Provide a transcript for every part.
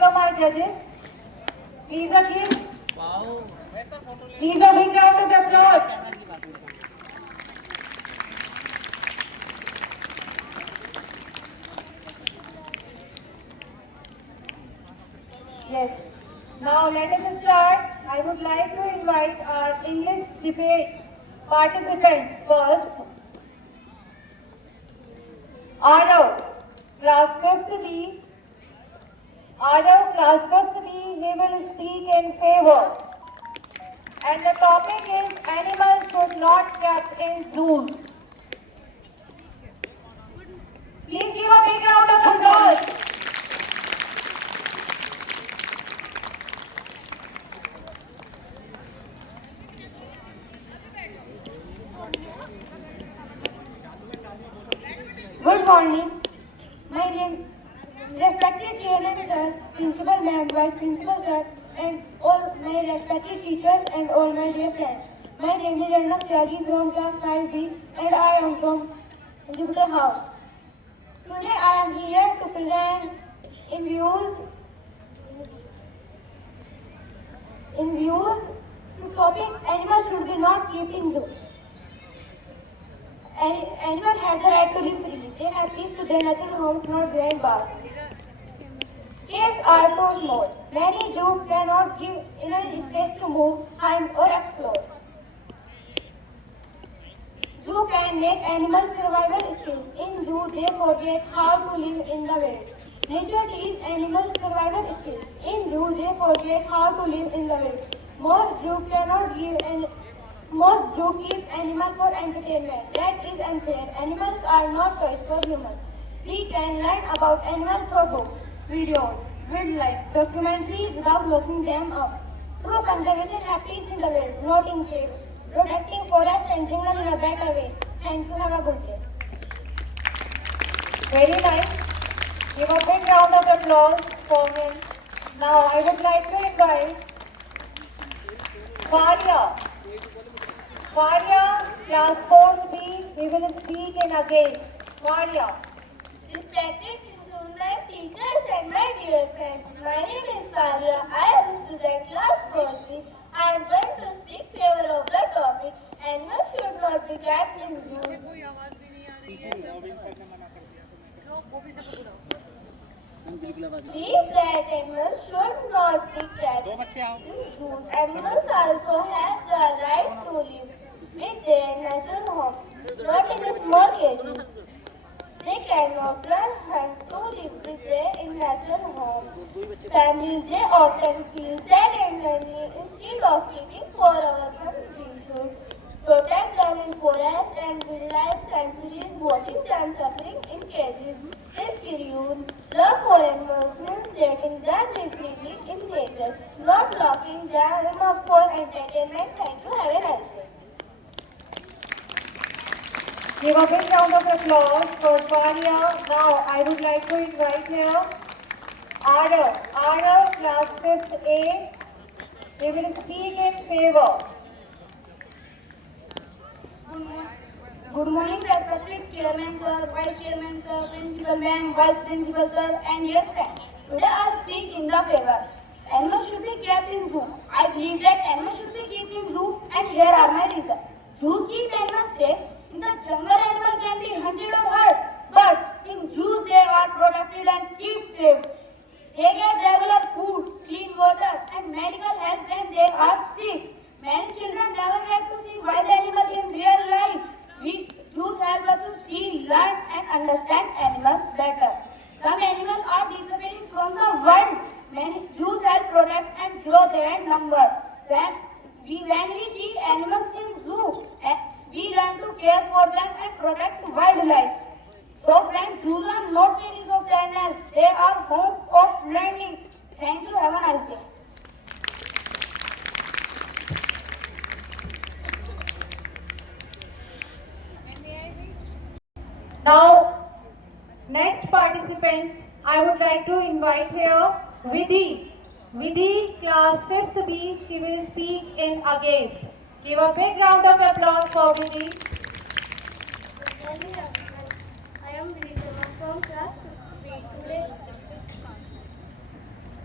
welcome our judges. Please a give. Please a big round of applause. Yes. Now let us start. I would like to invite our English debate participants first. Arav, class 5th B. Arav, class 5th B, he will speak in favor. And the topic is animals should not kept in zoos. Please give a big round of applause. Good morning. My name, respected chairman sir, principal ma'am, vice principal sir, and all my respected teachers and all my dear friends. My name is Arnav Tyagi from class 5B and I am from Jupiter House. Today I am here to present in views to topic animals should be not kept in zoo. Animals have the right to live freely. They have peace to their natural homes, not grand bars. Caves are too small. Many zoos cannot give enough space to move, hunt, or explore. Zoo can make animals survival skills. In zoo, they forget how to live in the world. Nature teaches animals survival skills. In zoo, they forget how to live in the world. Most zoo keep animals for entertainment. That is unfair. Animals are not toys for humans. We can learn about animals from books, videos, wildlife, documentaries without looking them up. True conservation happens in the world, not in caves. Protecting forests and jungles in a better way. Thank you. Have a good day. Very nice. Give a big round of applause for him. Now I would like to invite Faria. Faria, class 4B, we will speak in again. Faria. Respected principal, teachers and my dear friends, my name is Faria. I am a student class 4B. I am going to speak in favor of the topic animals should not be kept in zoos. Deep that animals should not be kept in zoos. Animals also have the right to live in their natural homes, not in small cages. They cannot learn how to live with their natural homes. Families, they often feel sad and lonely instead of keeping for our country. We should protect them in forests and wildlife sanctuaries. Watching them suffering in cages is cruel. Love for animals means letting them live freely in nature, not locking them up for entertainment. Thank you. Have a nice day. Give a big round of applause for Faria. Now I would like to invite here Arav. Arav, class 5th A. They will speak in favor. Good morning, respected chairman sir, vice chairman sir, principal ma'am, vice principal sir, and dear friends. Today I speak in the favor. Animals should be kept in zoo. I believe that animals should be kept in zoo, and here are my reasons. Zoos keep animals safe. In the jungle, animals can be hunted or hurt, but in zoos they are protected and kept safe. They get regular food, clean water, and medical help when they are sick. Many children never get to see wild animals in real life. Zoos help us to see, learn, and understand animals better. Some animals are disappearing from the world. Many zoos help protect and grow their number. When we see animals in zoo, we learn to care for them and protect wildlife. So friends, zoos are not places of sadness. They are homes of learning. Thank you. Have a nice day. Now, next participant, I would like to invite here Vidhi. Vidhi, class 5th B, she will speak in against. Give a big round of applause for Vidhi. I am Vidhi from class 5B. Today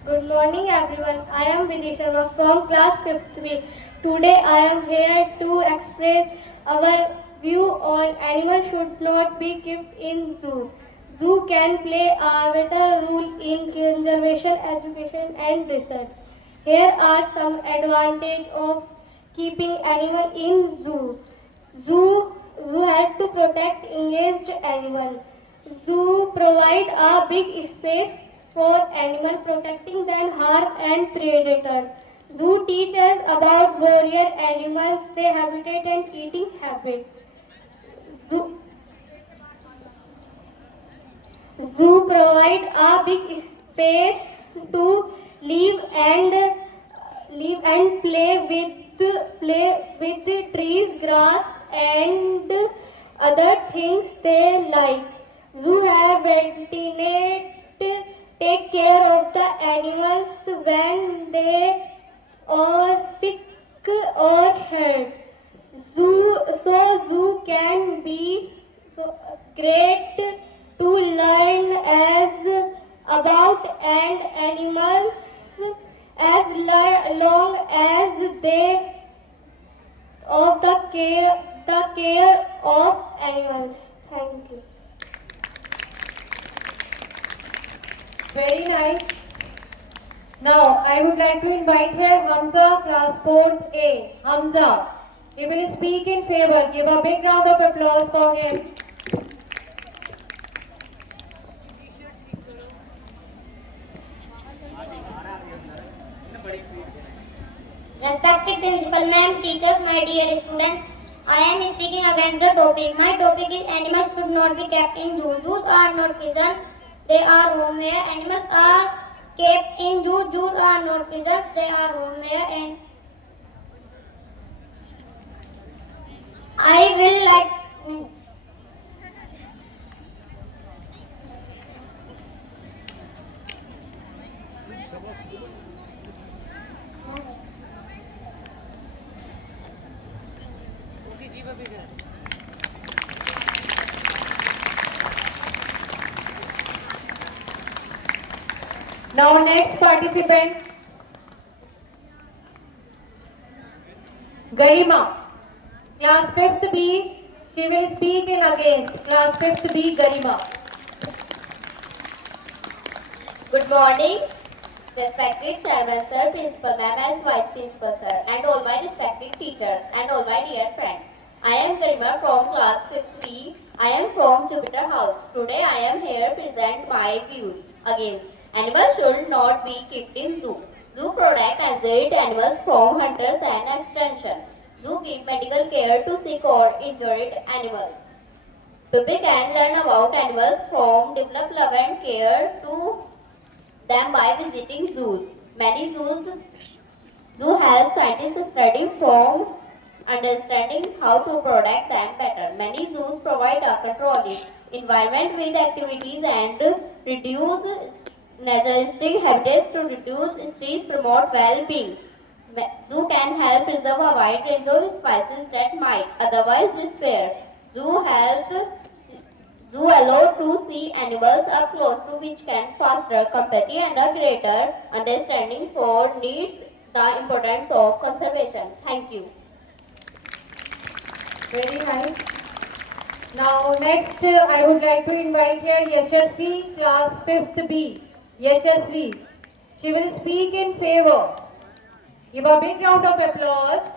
Good morning everyone. I am Vidhi Sharma from class 5th B. Today I am here to express our view on animals should not be kept in zoo. Zoo can play a vital role in conservation, education and research. Here are some advantages of keeping animal in zoo. Zoo had to protect engaged animal. Zoo provide a big space for animal protecting them harm and predator. Zoo teaches about warrior animals, their habitat and eating habit. Zoo, Zoo provide a big space to live and play with trees, grass, and other things they like. Zoo have veterinarians take care of the animals when they are sick or hurt. Zoo can be great to learn as about and animals as long as they of the care of animals. Thank you. Very nice. Now, I would like to invite here Hamza, class 4th A. Hamza, he will speak in favor. Give a big round of applause for him. Respected principal ma'am, teachers, my dear students, I am speaking against the topic. My topic is animals should not be kept in zoos. Zoos are not prisons, they are home where animals are kept in zoos. Zoos are not prisons, they are home where and I will like Now, next participant, Garima, class 5th B. She will speak in against class 5th B. Garima. Good morning, respected Chairman Sir, Principal Ma'am as Vice Principal Sir, and all my respected teachers and all my dear friends. I am Garima from class 5th B. I am from Jupiter House. Today I am here to present my views against animals should not be kept in zoo. Zoo protect endangered animals from hunters and extinction. Zoo give medical care to sick or injured animals. People can learn about animals from develop love and care to them by visiting zoos. Many zoo help scientists study from understanding how to protect them better. Many zoos provide a controlled environment with activities and reduce naturalistic habitats to reduce stress, promote well-being. Zoo can help preserve a wide range of species that might otherwise disappear. Zoo allow to see animals up close to which can foster empathy and a greater understanding for needs the importance of conservation. Thank you. Very nice. Now, next I would like to invite here Yashasvi, class 5th B. Yashasvi, she will speak in favor. Give a big round of applause.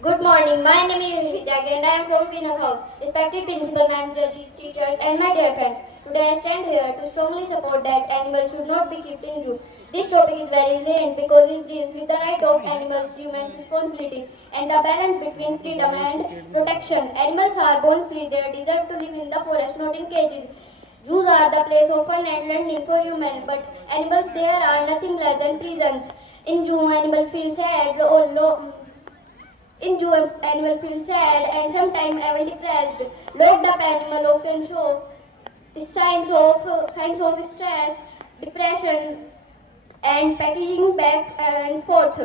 Good morning. My name is Vidya and I am from Venus House. Respected principal, ma'am, judges, teachers, and my dear friends. Today I stand here to strongly support that animals should not be kept in zoo. This topic is very relevant because it deals with the right of animals, humans' responsibility, and the balance between freedom and protection. Animals are born free; they deserve to live in the forest, not in cages. Zoos are the place of fun and learning for humans, but animals there are nothing less than prisons. In zoo, animals feel sad or low. In zoo, animal feels sad and sometimes even depressed. Locked up animal often show signs of stress, depression, and packaging back and forth.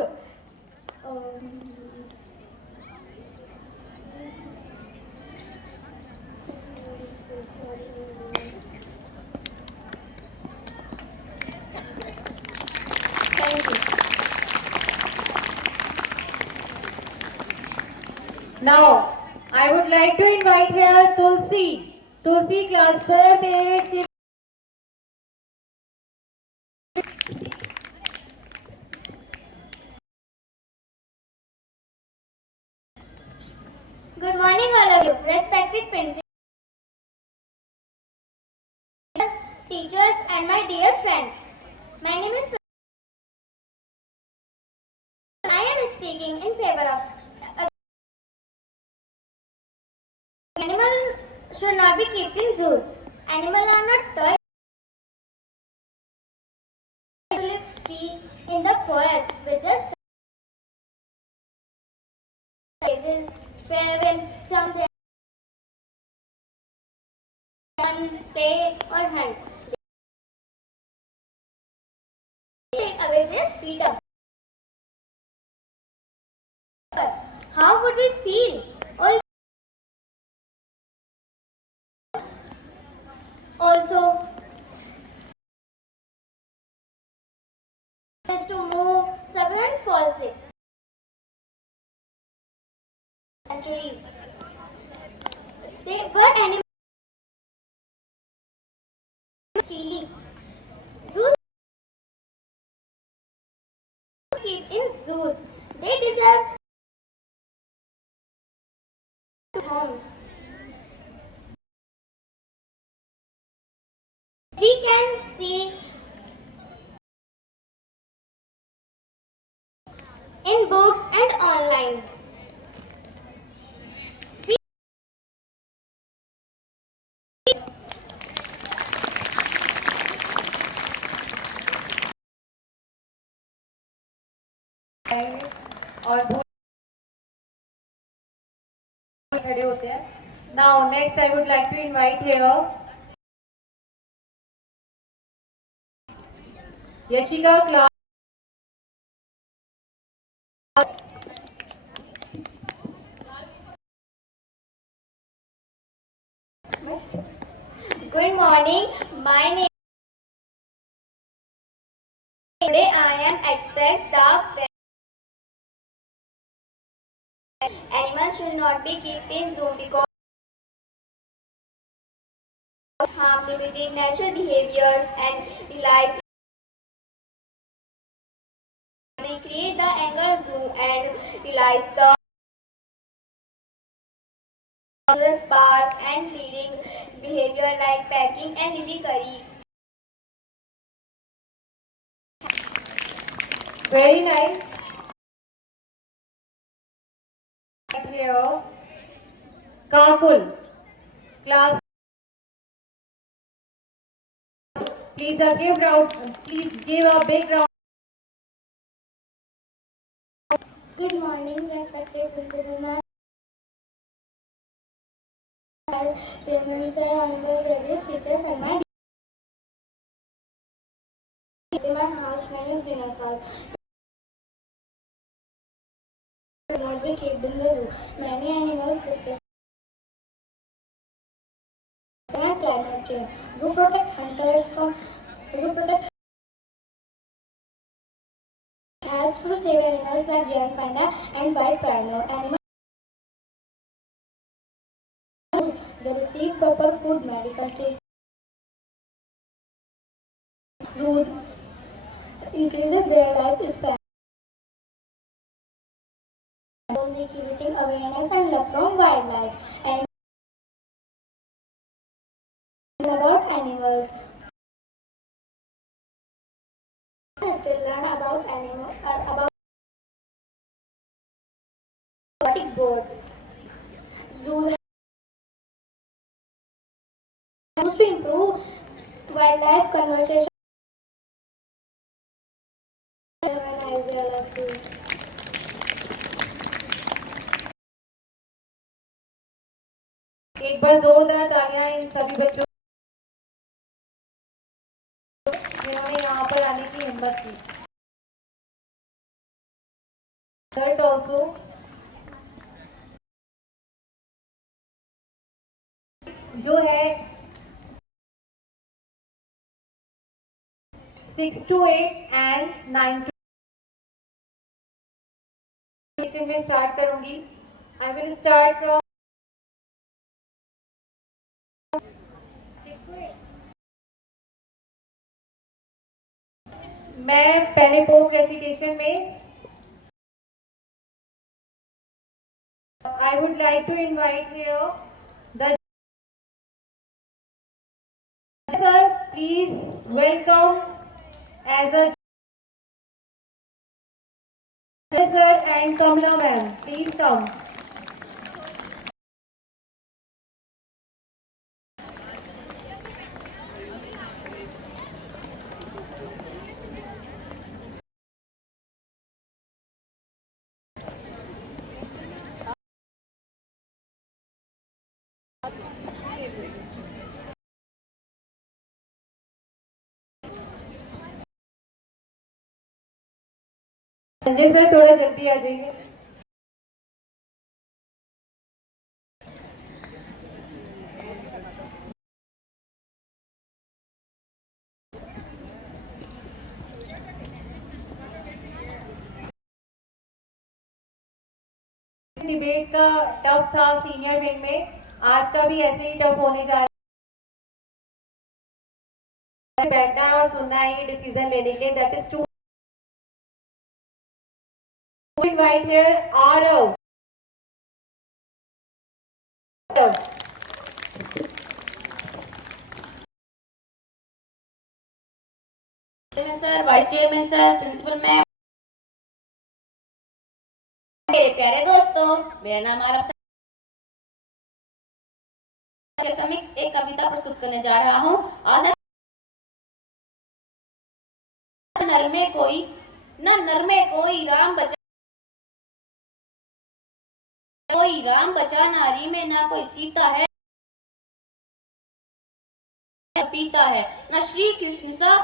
like to invite here Tulsi. Tulsi, class 4th A. She Good morning, all of you. Respected principal, teachers, and my dear friends. My name is. I am speaking in favor of. Animals should not be kept in zoos. Animals are not toys. They live free in the forest with their faces, when from their play or hunt. They take away their freedom. How would we feel? Also, is to move, someone falls sick. Centuries. They were animals freely. Zoos keep in zoos. They deserve homes. We can see in books and online. और खड़े होते हैं. Now next I would like to invite here Yashika, class. Good morning. My name. Today I am express the animals should not be kept in zoo because harm limiting natural behaviors and lives. Recreate the anger zoo and realize the spark and feeding behavior like pecking and lily curry. Very nice. Here Kakul, class. Please give a big round. Good morning, respected principal ma'am, chairman sir, honorable judges, teachers, and my house. My name is Venus House. Should not be kept in the zoo. Many animals discuss climate change. Zoo protect hunters from helps to save animals like giant panda and white rhino. Animals they receive proper food, medical treatment. Zoos increases their lifespan. Only creating awareness and love from wildlife and about animals. Still learn about animals about aquatic birds. Zoos helps to improve wildlife conservation. Have a nice day, all of you. एक बार जोरदार तालियां इन सभी बच्चों जिन्होंने यहाँ पर आने की हिम्मत की. Third also जो है 6 to 8 and 9 to में स्टार्ट करूंगी. I will start from मैं पहले पोम रेसिटेशन में I would like to invite here the sir, please welcome as a sir and Kamala ma'am. Please come. Sanjay sir थोड़ा जल्दी आ जाइए। डिबेट का टफ था सीनियर विंग में, आज का भी ऐसे ही टफ होने जा रहा है। बैठना है और सुनना है ये डिसीजन लेने के लिए। That is to invite here Arav. Chairman sir, vice chairman sir, principal ma'am, मेरे प्यारे दोस्तों, मेरा नाम आरव के समीक्ष एक कविता प्रस्तुत करने जा रहा हूँ। आशा नर में कोई राम बचा नारी में, ना कोई सीता है पीता है, ना श्री कृष्ण सा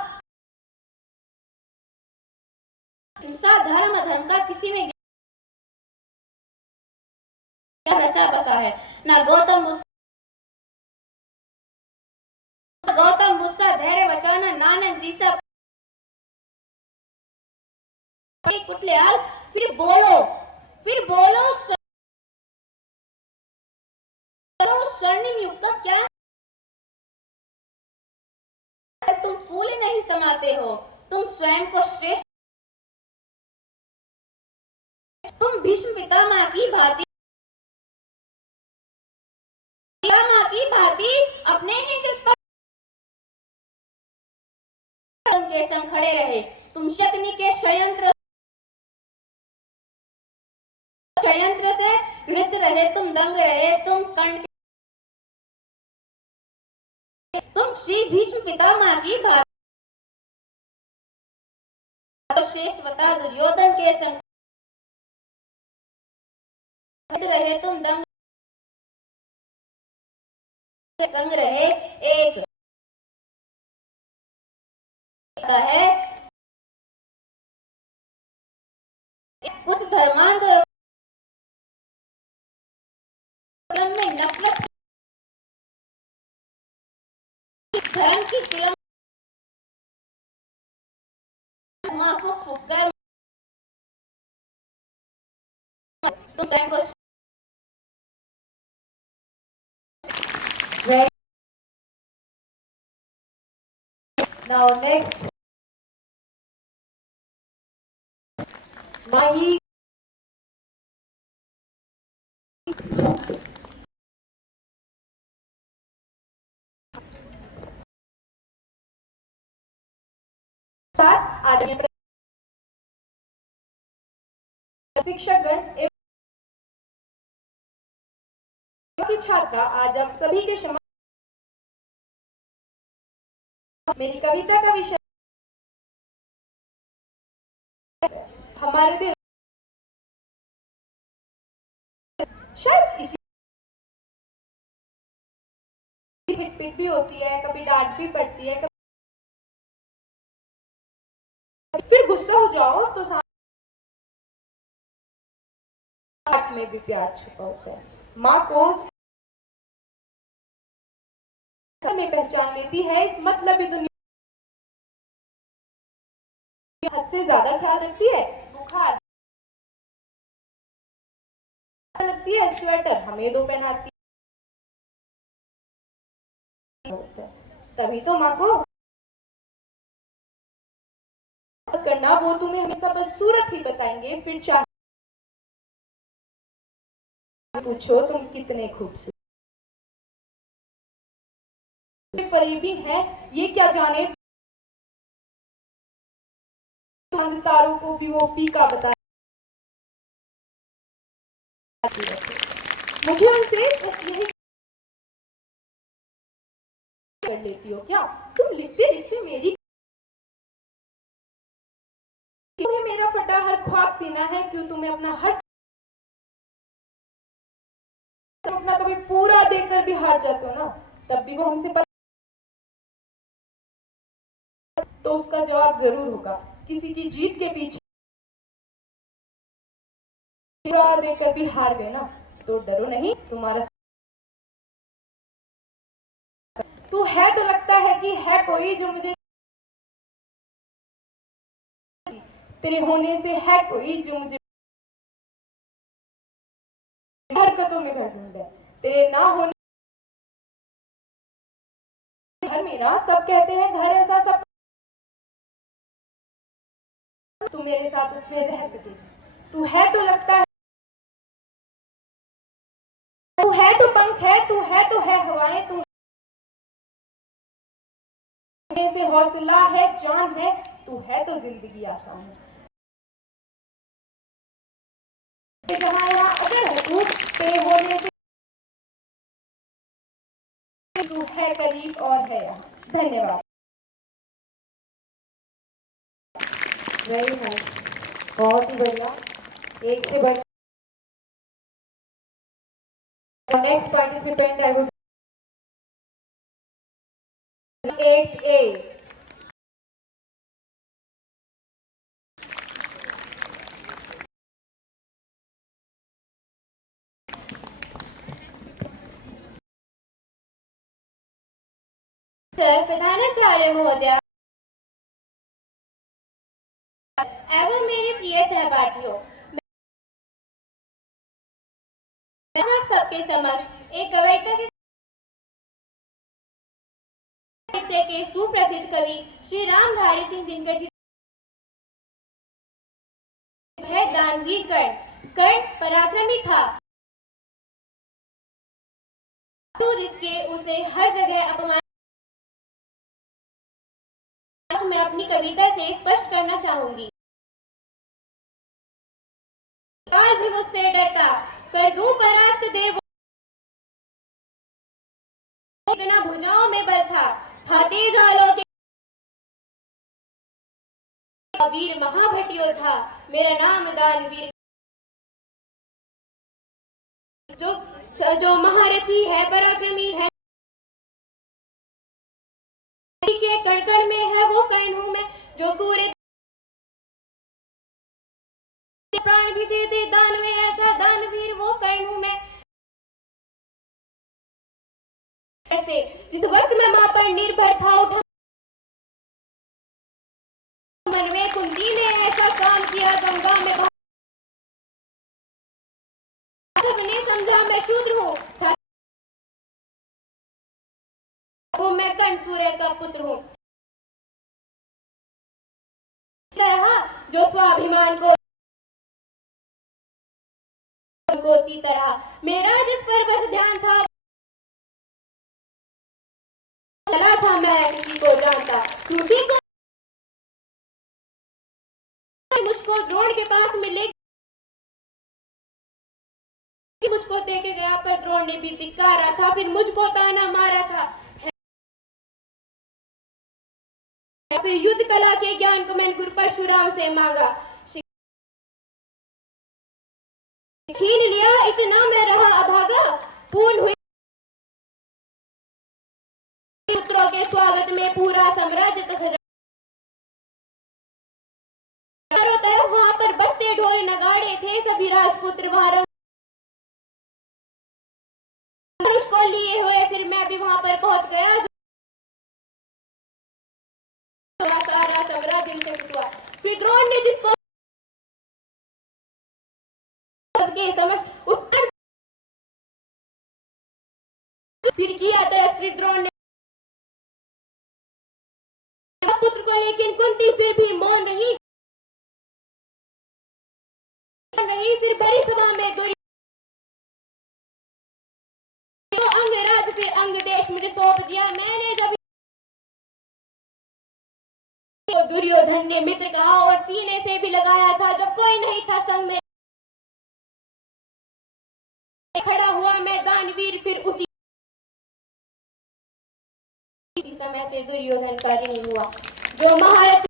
धर्म का किसी में रचा बसा है, ना गौतम बुद्ध धैर्य बचाना, नानक जी सा कुटलियाल। फिर बोलो स्वर्णिम युग का क्या तुम फूले नहीं समाते हो, तुम स्वयं को श्रेष्ठ, तुम भीष्म पितामह की भांति अपने ही चित पर के संग खड़े रहे, तुम शक्नि के षड्यंत्र से नृत्य रहे, तुम दंग रहे, तुम कर्ण, तुम श्री भीष्म पितामह की भांति श्रेष्ठ बता दुर्योधन के संग रहे, तुम दंग संग रहे। एक है कुछ धर्मांध में नफरत धर्म की फिल्म फूक कर तो स्वयं को now next Mahi आदरणीय शिक्षकगण एवं छात्रा, आज आप सभी के समक्ष मेरी कविता का विषय हमारे दिल। शायद इसी हिट भी होती है, कभी डांट भी पड़ती है, फिर गुस्सा हो जाओ तो साथ में भी प्यार छुपा होता है। माँ को में पहचान लेती है, इस मतलबी दुनिया हद से ज्यादा ख्याल रखती है। बुखार लगती है, स्वेटर हमें दो पहनाती है, तभी तो माँ को वरना वो तुम्हें हमेशा बदसूरत ही बताएंगे, फिर चाहे पूछो तुम कितने खूबसूरत। फरेबी है ये क्या जाने, चांद तारों को भी वो फीका बता। मुझे उनसे बस यही कर लेती हो क्या तुम, लिखते लिखते मेरी तुम्हें मेरा फटा हर ख्वाब सीना है, क्यों तुम्हें अपना हर अपना कभी पूरा देखकर भी हार जाते हो ना, तब भी वो हमसे तो उसका जवाब जरूर होगा। किसी की जीत के पीछे पूरा देखकर भी हार गए ना, तो डरो नहीं, तुम्हारा तू है तो लगता है कि है कोई जो मुझे तेरे होने से है कोई जो मुझे हरकतों में घर ढूंढ है, तेरे ना होने घर मेरा सब कहते हैं घर ऐसा सब, तू मेरे साथ उसमें रह सके, तू है तो लगता है, तू है तो पंख है, तू है तो है हवाएं, तू से हौसला है जान है, तू है तो जिंदगी आसान है। जहाँ यहाँ अगर हुकूक तेरे होने से तू है करीब और है यहाँ। धन्यवाद। वेरी नाइस, बहुत ही बढ़िया, एक से बढ़। Next participant I would 8A। Sir, प्रधानाचार्य महोदया एवं मेरे प्रिय सहपाठियों, मैं आप सबके समक्ष एक कविता के साहित्य के सुप्रसिद्ध कवि श्री रामधारी सिंह दिनकर जी है दानवीर कर्ण। कर्ण पराक्रमी था, जिसके उसे हर जगह अपमान मैं अपनी कविता से स्पष्ट करना चाहूंगी। काल भी मुझसे डरता, कर दूं परास्त देव, इतना भुजाओं में बल था, खाते जालों के वीर महाभटियो था, मेरा नाम दानवीर। जो महारथी है, पराक्रमी है, के कण कण में है वो कर्ण हूं मैं, जो सूर्य प्राण भी दे दे दान में, ऐसा दानवीर वो कर्ण हूं मैं। ऐसे जिस वक्त मैं मां पर निर्भर था, उठा मन में कुंती ने ऐसा काम किया, गंगा में सबने समझा मैं शूद्र हूँ, वो मैं कर्ण सूर्य का पुत्र हूँ। जो स्वाभिमान को सी तरह मेरा जिस पर बस ध्यान था, चला था मैं किसी को जानता, किसी को मुझको द्रोण के पास मिले, मुझको देके गया पर द्रोण ने भी धिक्कारा था, फिर मुझको ताना मारा था, फिर युद्ध कला के ज्ञान को मैंने गुरु परशुराम से मांगा, छीन लिया, इतना मैं रहा अभागा, पूर्ण हुई पुत्रों के स्वागत में पूरा साम्राज्य तथा चारों तरफ वहां पर बजते ढोल नगाड़े थे, सभी राजपुत्र वहां को लिए हुए, फिर मैं भी वहां पर पहुंच गया, सारा साम्राज्य हुआ। फिर द्रोण ने जिसको सबके समक्ष उस फिर किया तरह द्रोण ने पुत्र को, लेकिन कुंती फिर भी मौन रही, दिया मैंने जब तो दुर्योधन ने मित्र कहा और सीने से भी लगाया था जब कोई नहीं था संग में खड़ा हुआ मैं दानवीर फिर उसी समय से दुर्योधन का ऋणी हुआ जो महारथ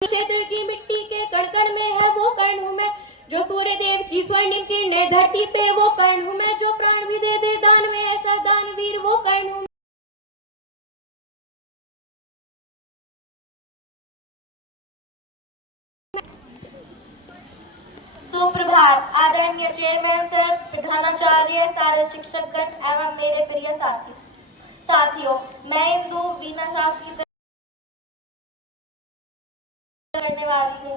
क्षेत्र की मिट्टी के कण कण में है वो कर्ण हूं मैं जो सूर्य देव की स्वर्णिम किरणें धरती पे वो कर्ण हूं मैं जो प्राण भी दे दे दान में ऐसा दानवीर वो कर्ण हूं सुप्रभात आदरणीय चेयरमैन सर, प्रधानाचार्य, सारे शिक्षकगण एवं मेरे प्रिय साथियों, मैं इंदु वीना साहब की करने वाली हूँ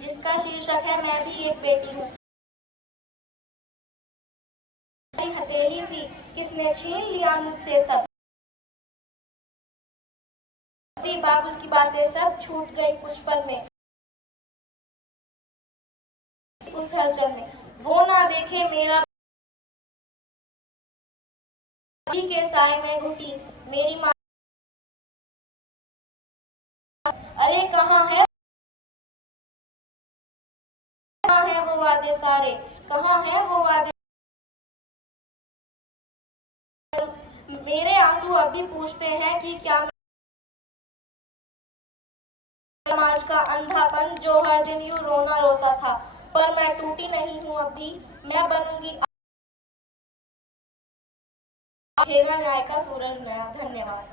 जिसका शीर्षक है मैं भी एक बेटी हूँ। हथेली थी किसने छीन लिया मुझसे सब बाबुल की बातें सब छूट गई कुछ पल में उस हलचल में वो ना देखे मेरा के साए में घुटी मेरी माँ अरे कहाँ है वो वादे सारे कहाँ है वो वादे मेरे आंसू अभी पूछते हैं कि क्या समाज का अंधापन जो हर दिन यूं रोना रोता था पर मैं टूटी नहीं हूँ अभी मैं बनूंगी खेला न्याय का सूरज नया। धन्यवाद।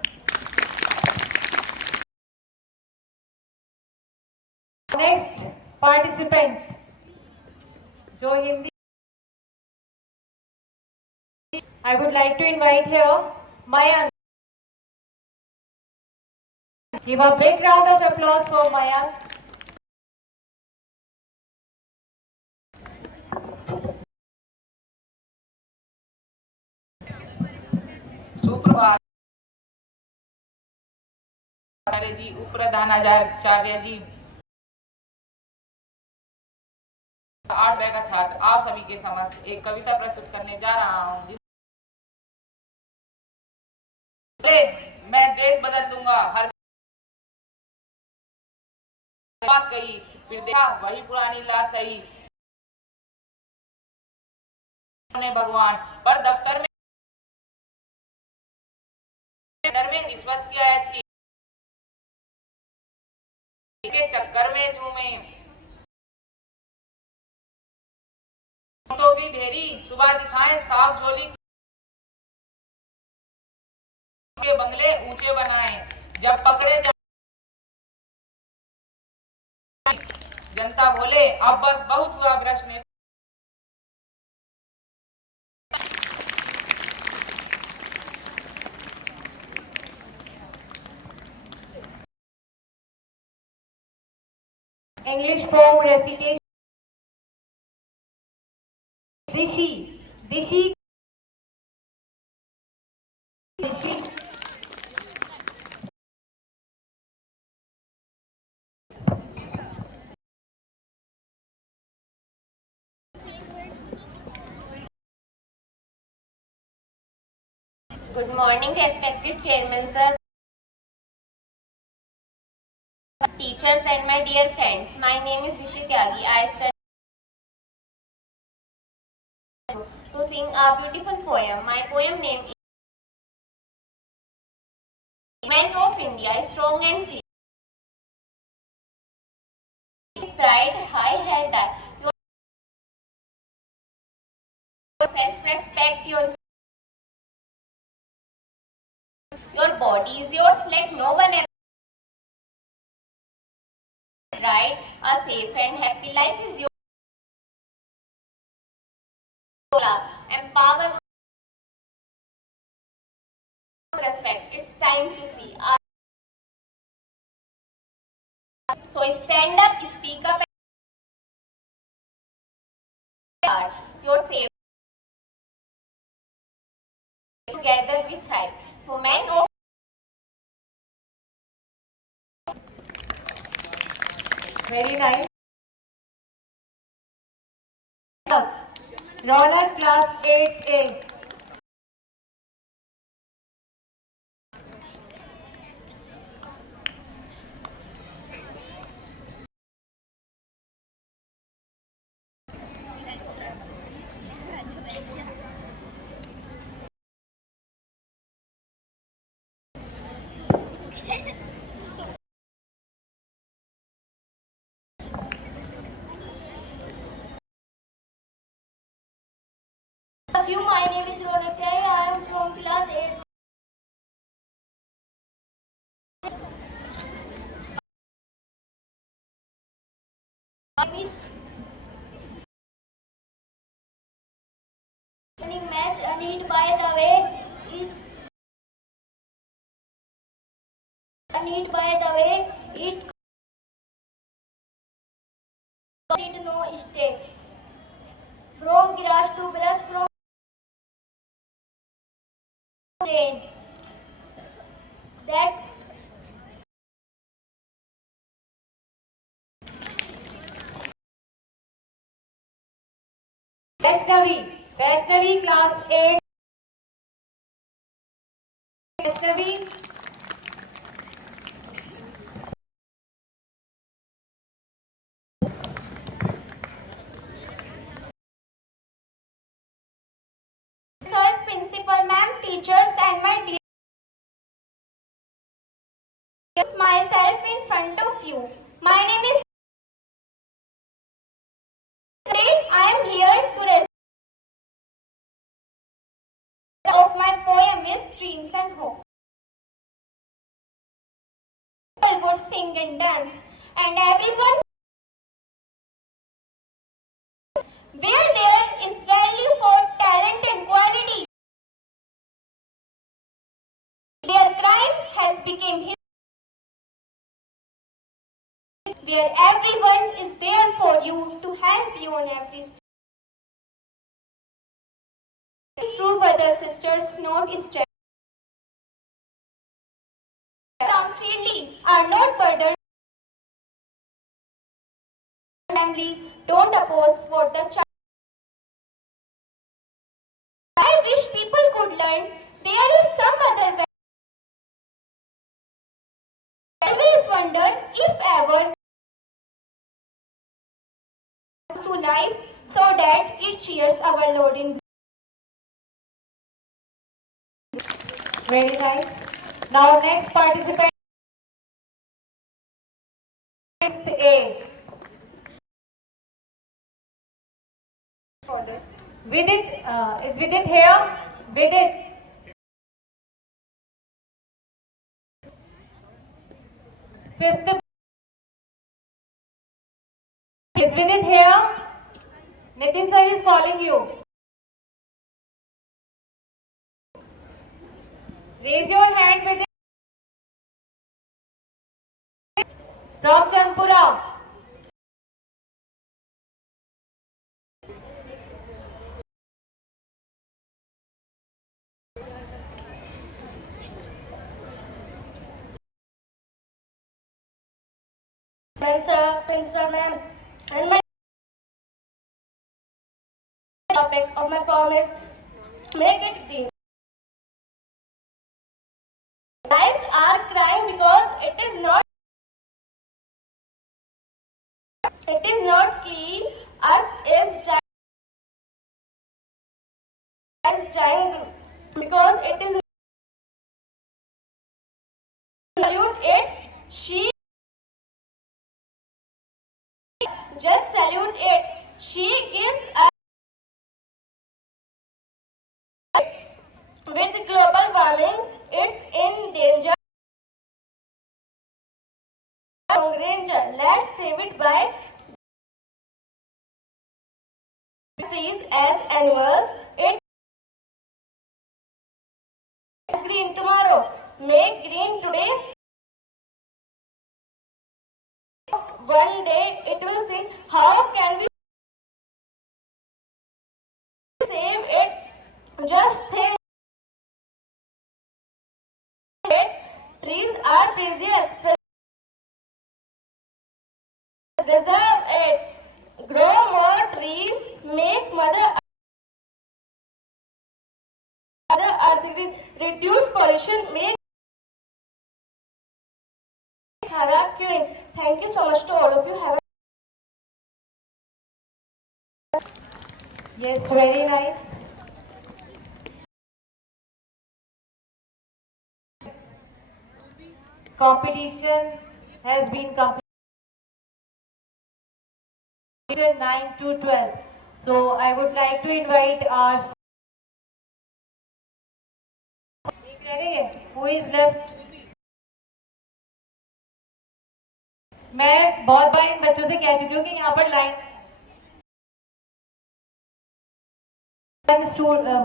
नेक्स्ट पार्टिसिपेंट जो Hindi I would like to invite here Mayank. Give a big round of applause for Mayank. सुप्रभात जी, उपप्रधानाचार्य जी, 8 का छात्र आप सभी के समक्ष एक कविता प्रस्तुत करने जा रहा हूँ मैं देश बदल दूंगा हर बात कही फिर देखा वही पुरानी लाश सही भगवान पर दफ्तर में रिश्वत की आयत की के चक्कर में झूमे की ढेरी सुबह दिखाएं साफ झोली के बंगले ऊंचे बनाए जब पकड़े जनता बोले अब बस बहुत हुआ भ्रष्ट ने English form recitation. Dishi. Dishi. Dishi. Good morning, respected chairman sir, teachers and my dear friends. My name is Dishi Tyagi. I study to sing a beautiful poem. My poem name is Men of India is strong and free. Pride, high head, your self-respect, your body is yours. Let no one ever right. A safe and happy life is yours. Empower, respect. It's time to see. So stand up, speak up, and your safe. Together we thrive. So men of Very nice. Roller class 8A. of you. My name is Ronak Tyagi. I am from class 8. Match and by the way is it did no stay from grass to grass from rain that Vaishnavi, class 8. Vaishnavi. Sir, principal ma'am, teachers and my dear myself in front of you. My name is today I am here to recite of my poem is Streams and Hope. People would sing and dance and everyone where there is value for talent and quality. Their crime has become his where everyone is there for you to help you on every step. True brothers sisters, not step down freely are not burdened. Family, don't oppose what the child. I wish people could learn there is some other way. Always wonder if ever to life so that it cheers our loading. Very nice. Now next participant is A. Vidit, is Vidit here? Vidit. Fifth. Is Vidit here? Nitin sir is calling you. Raise your hand, Vidit. From Chandpura. Principal ma'am, and my topic of my poem is Make It Green. Lives are crying because it is not clean. Earth is dying because it is salute it. She just salute it. She gives us with global warming, it's in danger. Ranger, let's save it by trees as animals. It is green tomorrow. Make green today. One day it will sing. How can we save it? Just think. Trees are precious. Preserve it. Grow more trees. Make Mother Earth reduce pollution. Make Hara Queen. Thank you so much to all of you. Have a Yes, very nice. Competition has been completed 9 to 12. So I would like to invite our रह गई है? Who is left? मैं बहुत बार इन बच्चों से कह चुकी हूँ कि यहाँ पर line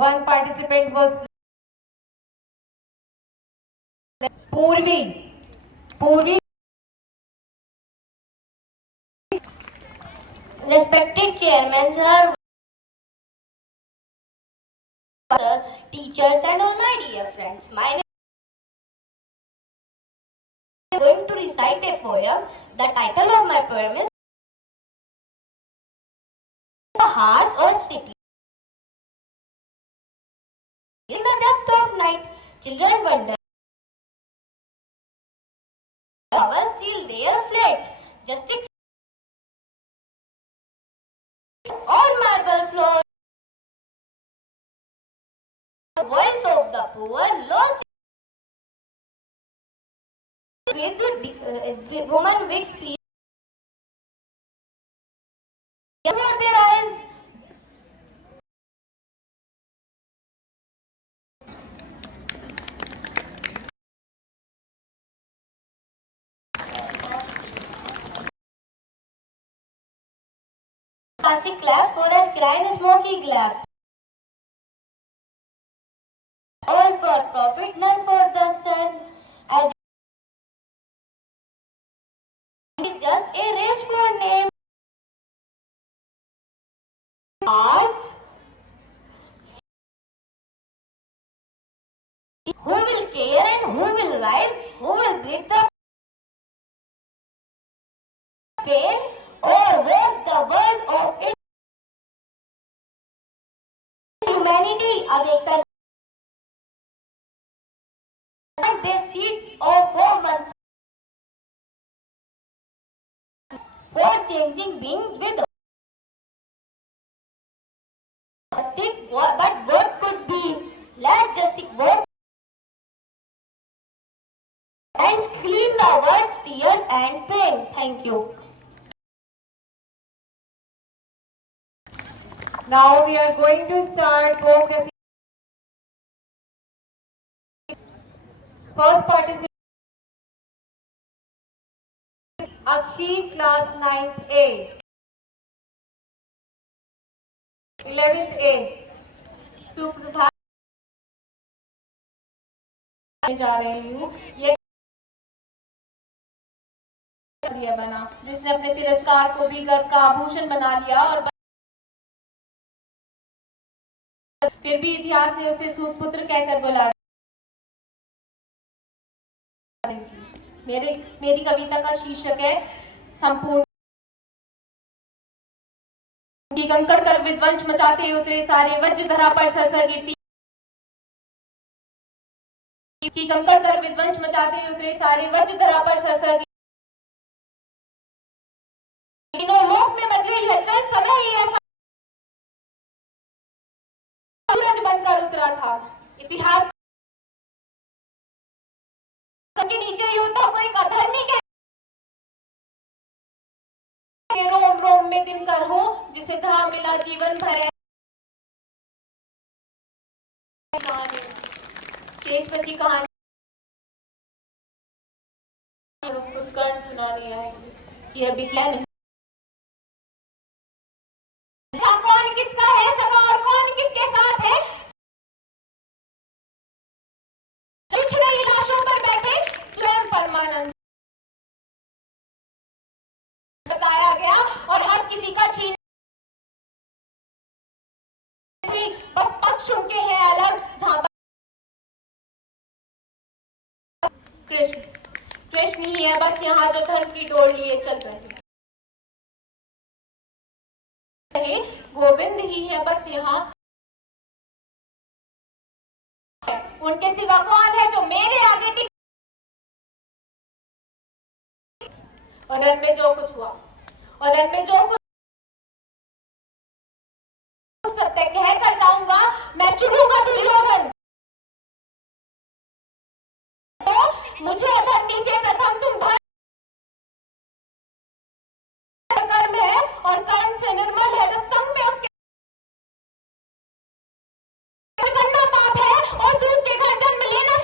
one participant was Purvi. Respected chairman, sir, teachers, and all my dear friends. My name is going to recite a poem. The title of my poem is The Heart of City. In the depth of night, children wonder. Flowers seal their flags. Justice on marble floor. The voice of the poor lost with woman with fear. From their eyes. Plastic clap for a crying smoky clap. All for profit, none for the sun. And it's just a race for name. Arts. Who will care and who will rise? Who will break the pain or raise the world of humanity awaken? And their seeds of women for changing beings with justice, but what could be? Let justice work and scream the words, tears and pain. Thank you. Now we are going to start democracy. First participant Akshi, class 9th A. 11th A. सुप्रभात जा रही हूँ। ये बना जिसने अपने तिरस्कार को भी गर्व का आभूषण बना लिया और फिर भी इतिहास ने उसे सूतपुत्र कहकर बुला मेरी कविता का शीर्षक है संपूर्ण। की कंकड़ कर विध्वंस मचाते उतरे सारे वज्र धरा पर सरसर गिरती की कंकड़ कर विध्वंस मचाते उतरे सारे वज्र धरा पर सरसर तीनों लोक में मच गई हलचल। समय ही ऐसा सूरज बनकर उतरा था। इतिहास के नीचे योद्धा को एक अधर्मी के रोम रोम में दिनकर हो जिसे धाम मिला जीवन भर। शेष बची कहानी उत्कर्ण सुनानी आएगी। यह विद्या नहीं कौन किसका है सगा और कौन किसके साथ है। पिछले लाशों पर बैठे स्वयं परमानंद बताया गया और हर किसी का छीन बस पक्ष उनके हैं अलग। जहां कृष्ण ही है बस यहाँ जो धर्म की डोर लिए चल रहे। गोविंद ही है बस यहाँ। उनके सिवा कौन है जो मेरे आगे टिक। और रण में जो कुछ हुआ और रण में जो कुछ सत्य कह कर जाऊंगा मैं चुनूंगा दुर्योधन। तो मुझे अधर्मी से प्रथम तुम भय कर्म है और कर्म से निर्मल है तो संग में उसके करना पाप है और सूद के घर जन्म लेना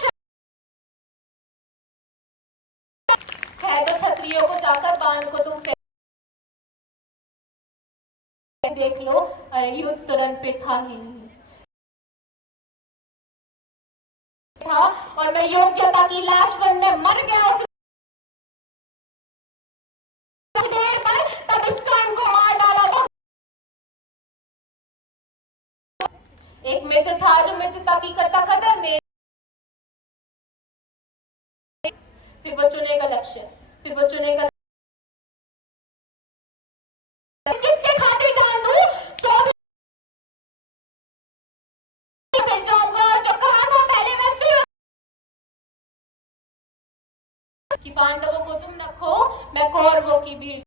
देख लो, अरे युद्ध तो रन पे था ही नहीं था, और मैं योग्यता की लाश बन में मर गया उस ढेर पर, तब इस कान को मार डाला। एक मित्र था जो मित्रता की करता कदर में, फिर वो चुनेगा लक्ष्य, फिर वो चुनेगा किसके खातिर जान दूं, सो फिर जाऊंगा, जो कहा था पहले मैं फिर कि पांडवों को तुम रखो, मैं कौरवों की भीड़,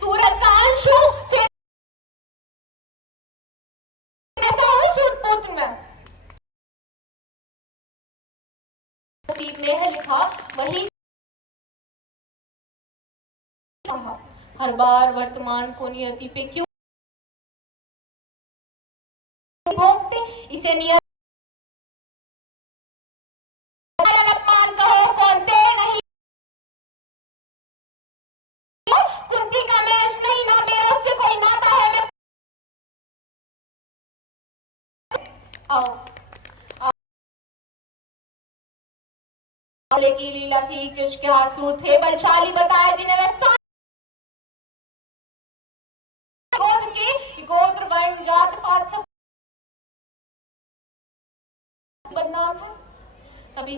सूरज का अंश हूं, फिर ऐसा हूं सूतपुत्र में। नसीब में है लिखा वही, हर बार वर्तमान को नियति पे क्यों भोगते, इसे नियति अपमान कहो कौन दे नहीं, कुंती का मैच नहीं ना, मेरा उससे कोई नाता है, मैं आओ की लीला थी, कृष्ण के हासूर थे बलशाली बताए जिन्हें वह गोत्र के गोत्र वर्ण जात पात सब बदनाम है। तभी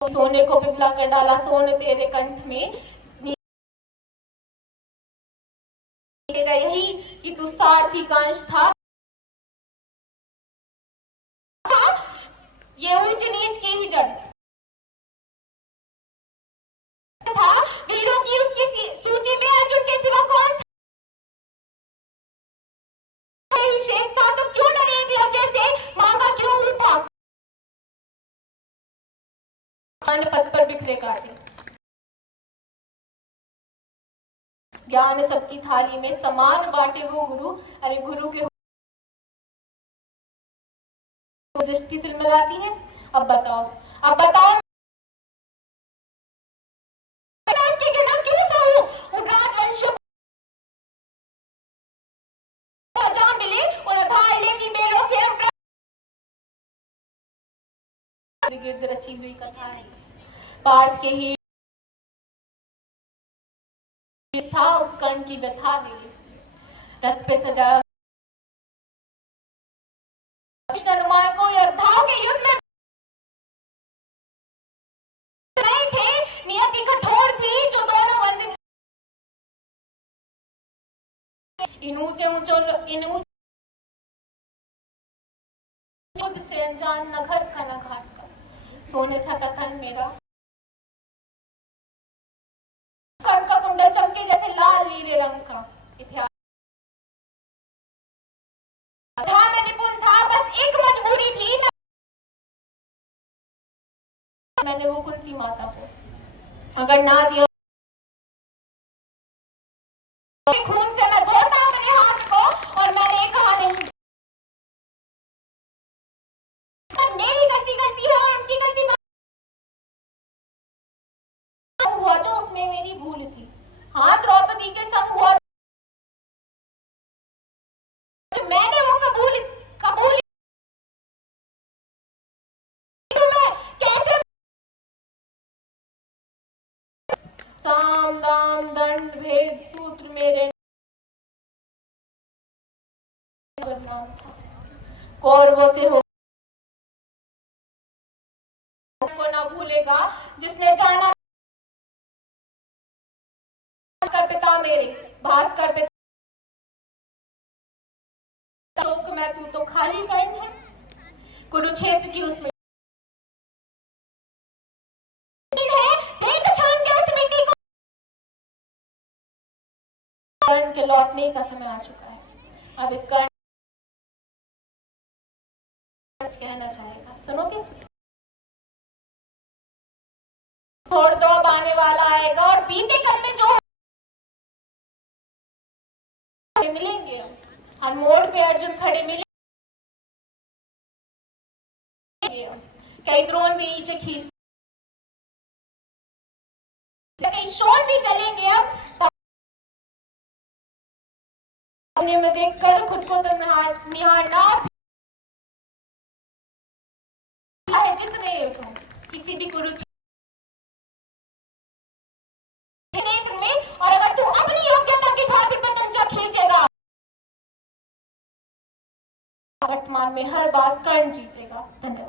सोने को पिघला कर डाला सोने तेरे कंठ में, यही कि तू सारथी का अंश था, ये ऊंच नीच की ही जड़ था, वीरों की उसकी सूची में अर्जुन के सिवा कौन था, शेष था तो क्यों न एकलव्य से मांगा, क्यों ऊपा पद पर बिखरे काटे, ज्ञान सबकी थाली में समान बांटे वो गुरु, अरे गुरु के दृष्टि तिलमिलाती है। अब बताओ क्यों सहूं उन राजवंशों को जा मिले उन आधार लेती बेरों से हम गिर्द रची हुई कथा है। पार्थ के ही था उस कर्ण की व्यथा मिली, रथ पे सजा हनुमान को योद्धाओं के युद्ध में नहीं थे, नियति कठोर थी जो दोनों वंदित, इन ऊंचे से अनजान न घर का न घाट का, सोने छता तन मेरा, कर्ण का कुंडल चमके जैसे लाल नीले रंग का, इतिहास था मैं निपुण था, बस एक मजबूरी थी, मैंने वो कुंती माता को अगर ना दिया, खून से मैं धोता अपने हाथ को, और मैंने कहा नहीं मेरी गलती है और उनकी गलती हुआ जो उसमें मेरी भूल थी। हाँ, द्रौपदी के संग हुआ, मैंने वो कबूल तो मैं कैसे साम दाम दंड भेद सूत्र मेरे बदनाम था, कौरवों से हो को ना भूलेगा जिसने जाना कर पिता मेरे भास्कर पिता में तू तो खाली कर्ण है, कुरुक्षेत्र की उसमें कर्ण के लौटने का समय आ चुका है। अब इसका कहना चाहेगा, सुनोगे? थोड़ दो, अब आने वाला आएगा और बीते कल में जो मिलेंगे, हर मोड़ पे अर्जुन खड़े मिलेंगे, कई द्रोण भी नीचे खींच, कई शॉल भी चलेंगे अब में देखकर खुद को तो निहारना है जितने तुम किसी भी कुरुक्षेत्र में, और अगर तू अपनी योग्यता की घाटी पर तंजा खींचेगा वर्तमान में हर बार कर्ण जीतेगा। धन्यवाद।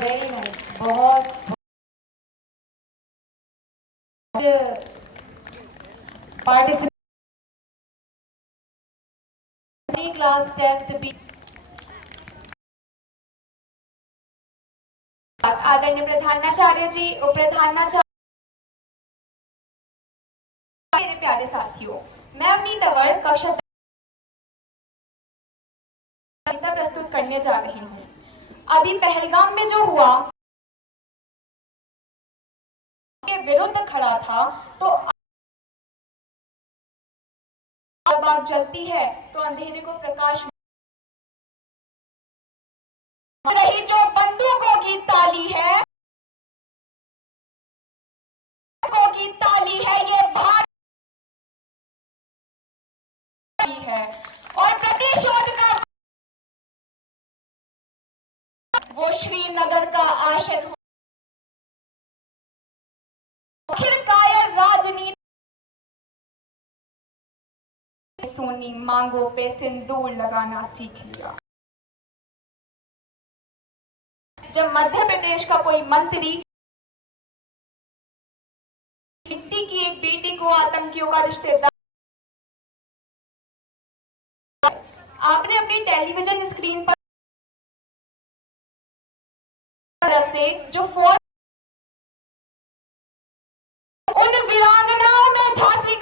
वेरी नाइस, बहुत पार्टिसिपेट क्लास 10th बी। आदरणीय प्रधानाचार्य जी, उप प्रधानाचार्य, मेरे प्यारे साथियों, मैं अपनी तवर कक्षा प्रस्तुत करने जा रही हूँ। अभी पहलगाम में जो हुआ के विरुद्ध खड़ा था, तो जब आग जलती है तो अंधेरे को प्रकाश रही जो बंदूकों की ताली है, की ताली है, ये भारत है और प्रतिशोध का वो श्रीनगर का आशन हो। आखिर कायर राजनीति सोनी मांगों पे सिंदूर लगाना सीख लिया। जब मध्य प्रदेश का कोई मंत्री मिट्टी की एक बेटी को आतंकियों का रिश्तेदार, आपने अपनी टेलीविजन स्क्रीन पर तरफ से जो फौज उन वीरांगनाओं में झांसी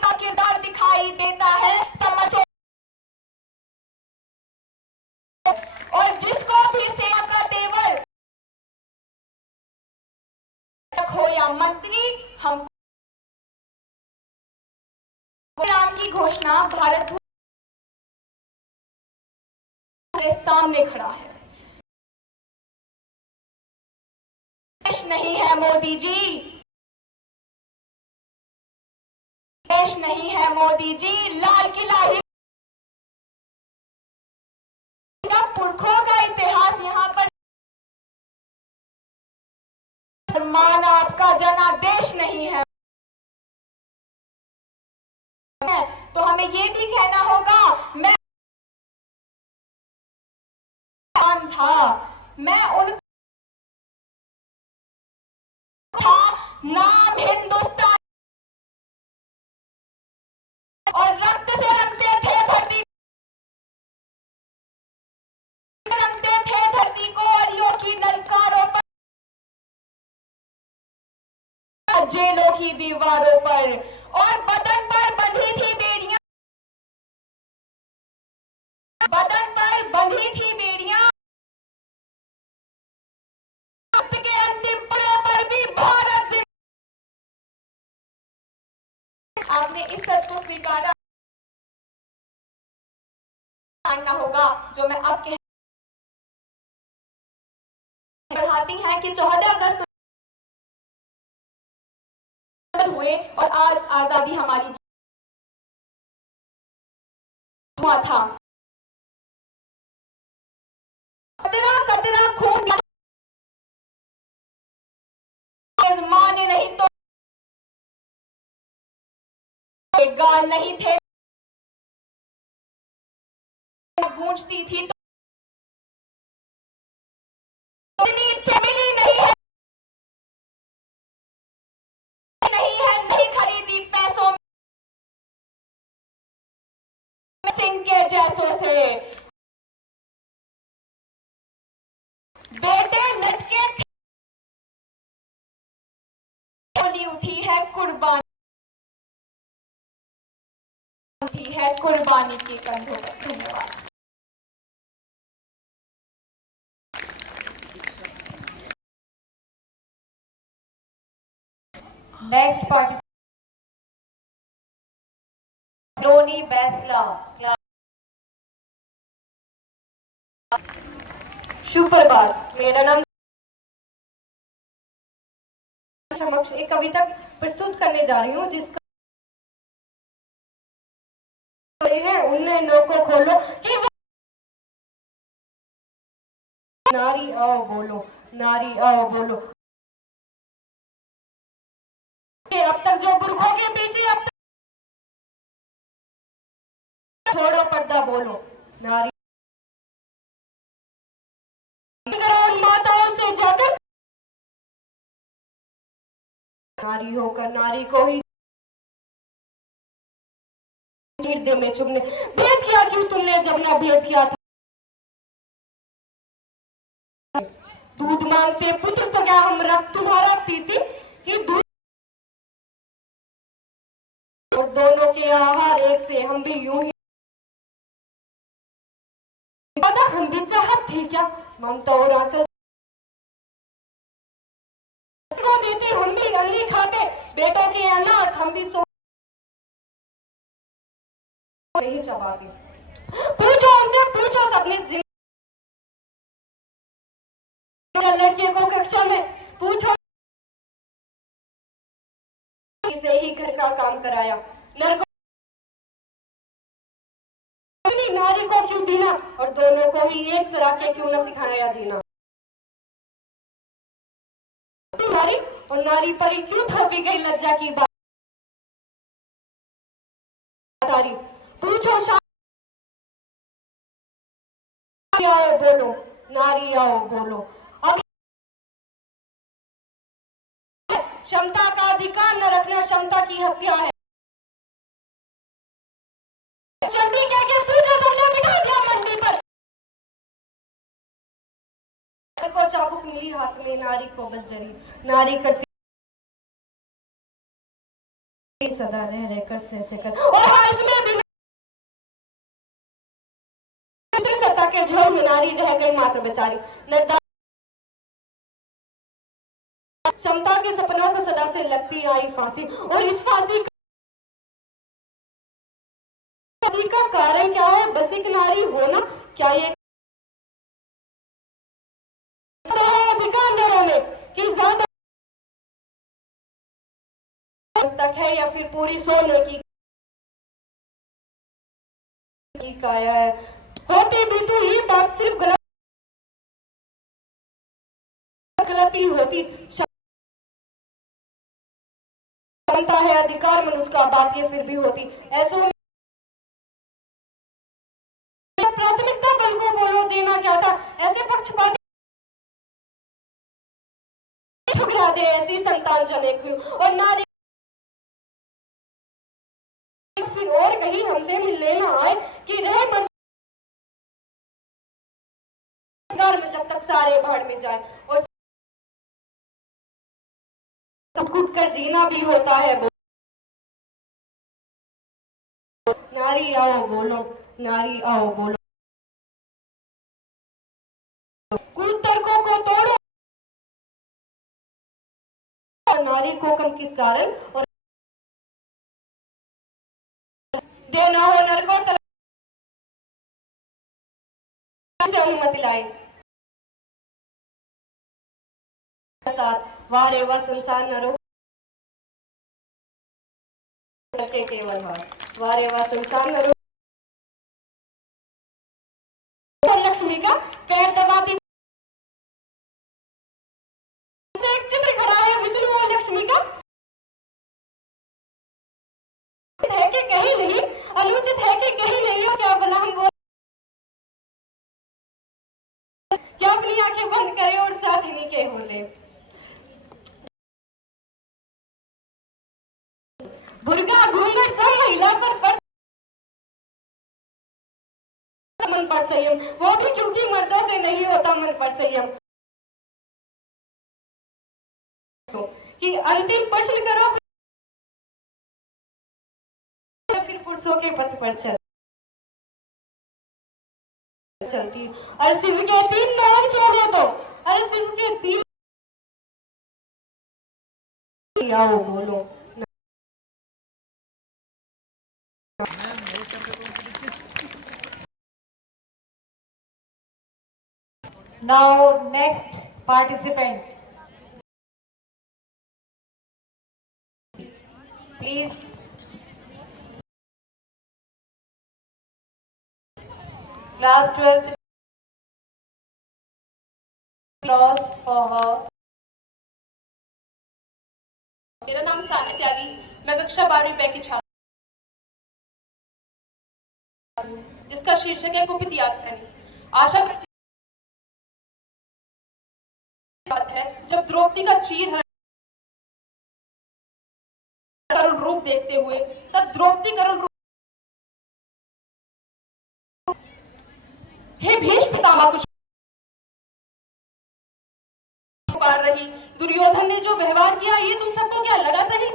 का किरदार दिखाई देता है, समझो। और जिसको भी सेना का तेवर हो या मंत्री, हम नाम की घोषणा भारत के सामने खड़ा है। देश नहीं है मोदी जी, देश नहीं है मोदी जी, लाल किला ही पुरखों का इतिहास यहाँ पर मान आपका जनादेश नहीं है। तो हमें ये भी कहना होगा, मैं उन था नाम हिंदुस्तान और रक्त से रंगते थे धरती को अलियों की ललकारों पर, जेलों की दीवारों पर, और बदन पर बंधी थी बेड़ियां, बदन पर बंधी थी बेड़ियां, के अंतिम पड़े पर भी भारत से आपने इस सच को स्वीकारा मानना होगा जो मैं अब कह बढ़ाती हैं कि 14 अगस्त हुए और आज आजादी हमारी हुआ था। कतरा कतरा खून माने नहीं तो गाल नहीं थे, गूंजती थी तो से मिली नहीं है, नहीं खरीदी पैसों में सिंह के जैसों से। बेटे लटके बोली उठी है कुर्बानी, उठी है कुर्बानी के कंधों पर। धन्यवाद। Next participant, Tony Basla. शुभ प्रभात। मेरा नाम समक्ष एक कविता प्रस्तुत करने जा रही हूँ जिसका है उन नैनों को खोलो कि नारी आओ बोलो, नारी आओ बोलो। कि अब तक जो पुरखों के पीछे अब तक छोड़ो पर्दा बोलो, नारी उन माताओं से जाकर नारी होकर नारी को ही हृदय में चुभने भेद किया क्यों तुमने जब ना भेद किया था। दूध मांगते पुत्र तो क्या हम रक्त तुम्हारा पीते कि दूध और दोनों के आहार एक से हम भी यूं ही हम भी चाहत थे क्या ममता और आंचल को देते हम भी अन्नी खाते बेटों के अनाथ हम भी सो नहीं चबाते। पूछो उनसे पूछो अपने लड़के को कक्षा में पूछो इसे ही घर का काम कराया नर को नारी को क्यों दीना और दोनों को ही एक सरा के क्यों न सिखाया जीना। नारी और नारी पर ही क्यों थोपी गई लज्जा की बात। पूछो आओ बोलो, नारी आओ बोलो। क्षमता का अधिकार न रखना क्षमता की हत्या है। चंडी क्या क्या पूछा सबने बिठा दिया मंडी पर को चाबुक मिली हाथ में नारी को बस डरी नारी करती सदा रह रहकर से कर और हाँ इसमें भी सत्ता के झोल में नारी रह गई मात्र बेचारी क्षमता के सपनों को सदा से लगती आई फांसी और इस फांसी का कारण क्या है बस एक नारी होना क्या ये अधिकारों में कि ज्यादा तक है या फिर पूरी सोने की काया है होती भी तो ये बात सिर्फ गलती होती क्षमता है अधिकार मनुष्य का बात ये फिर भी होती ऐसे में प्राथमिकता बल को बोलो देना क्या था ऐसे पक्षपाती ठुकरा दे ऐसी संतान जने क्यों और नारी फिर और कहीं हमसे मिलने ना आए कि रहे में जब तक सारे भाड़ में जाए और सब कूट कर जीना भी होता है। नारी आओ बोलो, नारी आओ बोलो। कुतर्कों को तोड़ो नारी को कम किस कारण और देना हो नर को से अनुमति लाए साथ वारे व संसार नरो के केवल हाथ वारे व संसार नरो लक्ष्मी का पैर दबाती एक चित्र खड़ा है विष्णु और लक्ष्मी का है कि कहीं नहीं अनुचित है कि कहीं नहीं और क्या बना हम बोल क्या अपनी आंखें बंद करे और साथ ही के बोले बुर्गा घूंघट सब महिला पर मन पर संयम वो भी क्योंकि मर्दों से नहीं होता मन पर संयम कि अंतिम प्रश्न करो फिर पुरुषों के पथ पर चलती अरे शिव के 3 नाम छोड़े तो अरे शिव के 3 आओ बोलो Now next participant. Please. Class 12th. Applause for her. मेरा नाम सान्या त्यागी, मैं कक्षा 12वीं B की छात्र हूँ, जिसका शीर्षक है कुपित याग सैनिक। आशा करती बात है जब द्रौपदी का चीर करुण रूप देखते हुए तब द्रौपदी करुण रूप हे भीष्म पितामह कुछ पुकार रही, दुर्योधन ने जो व्यवहार किया ये तुम सबको क्या लगा सही?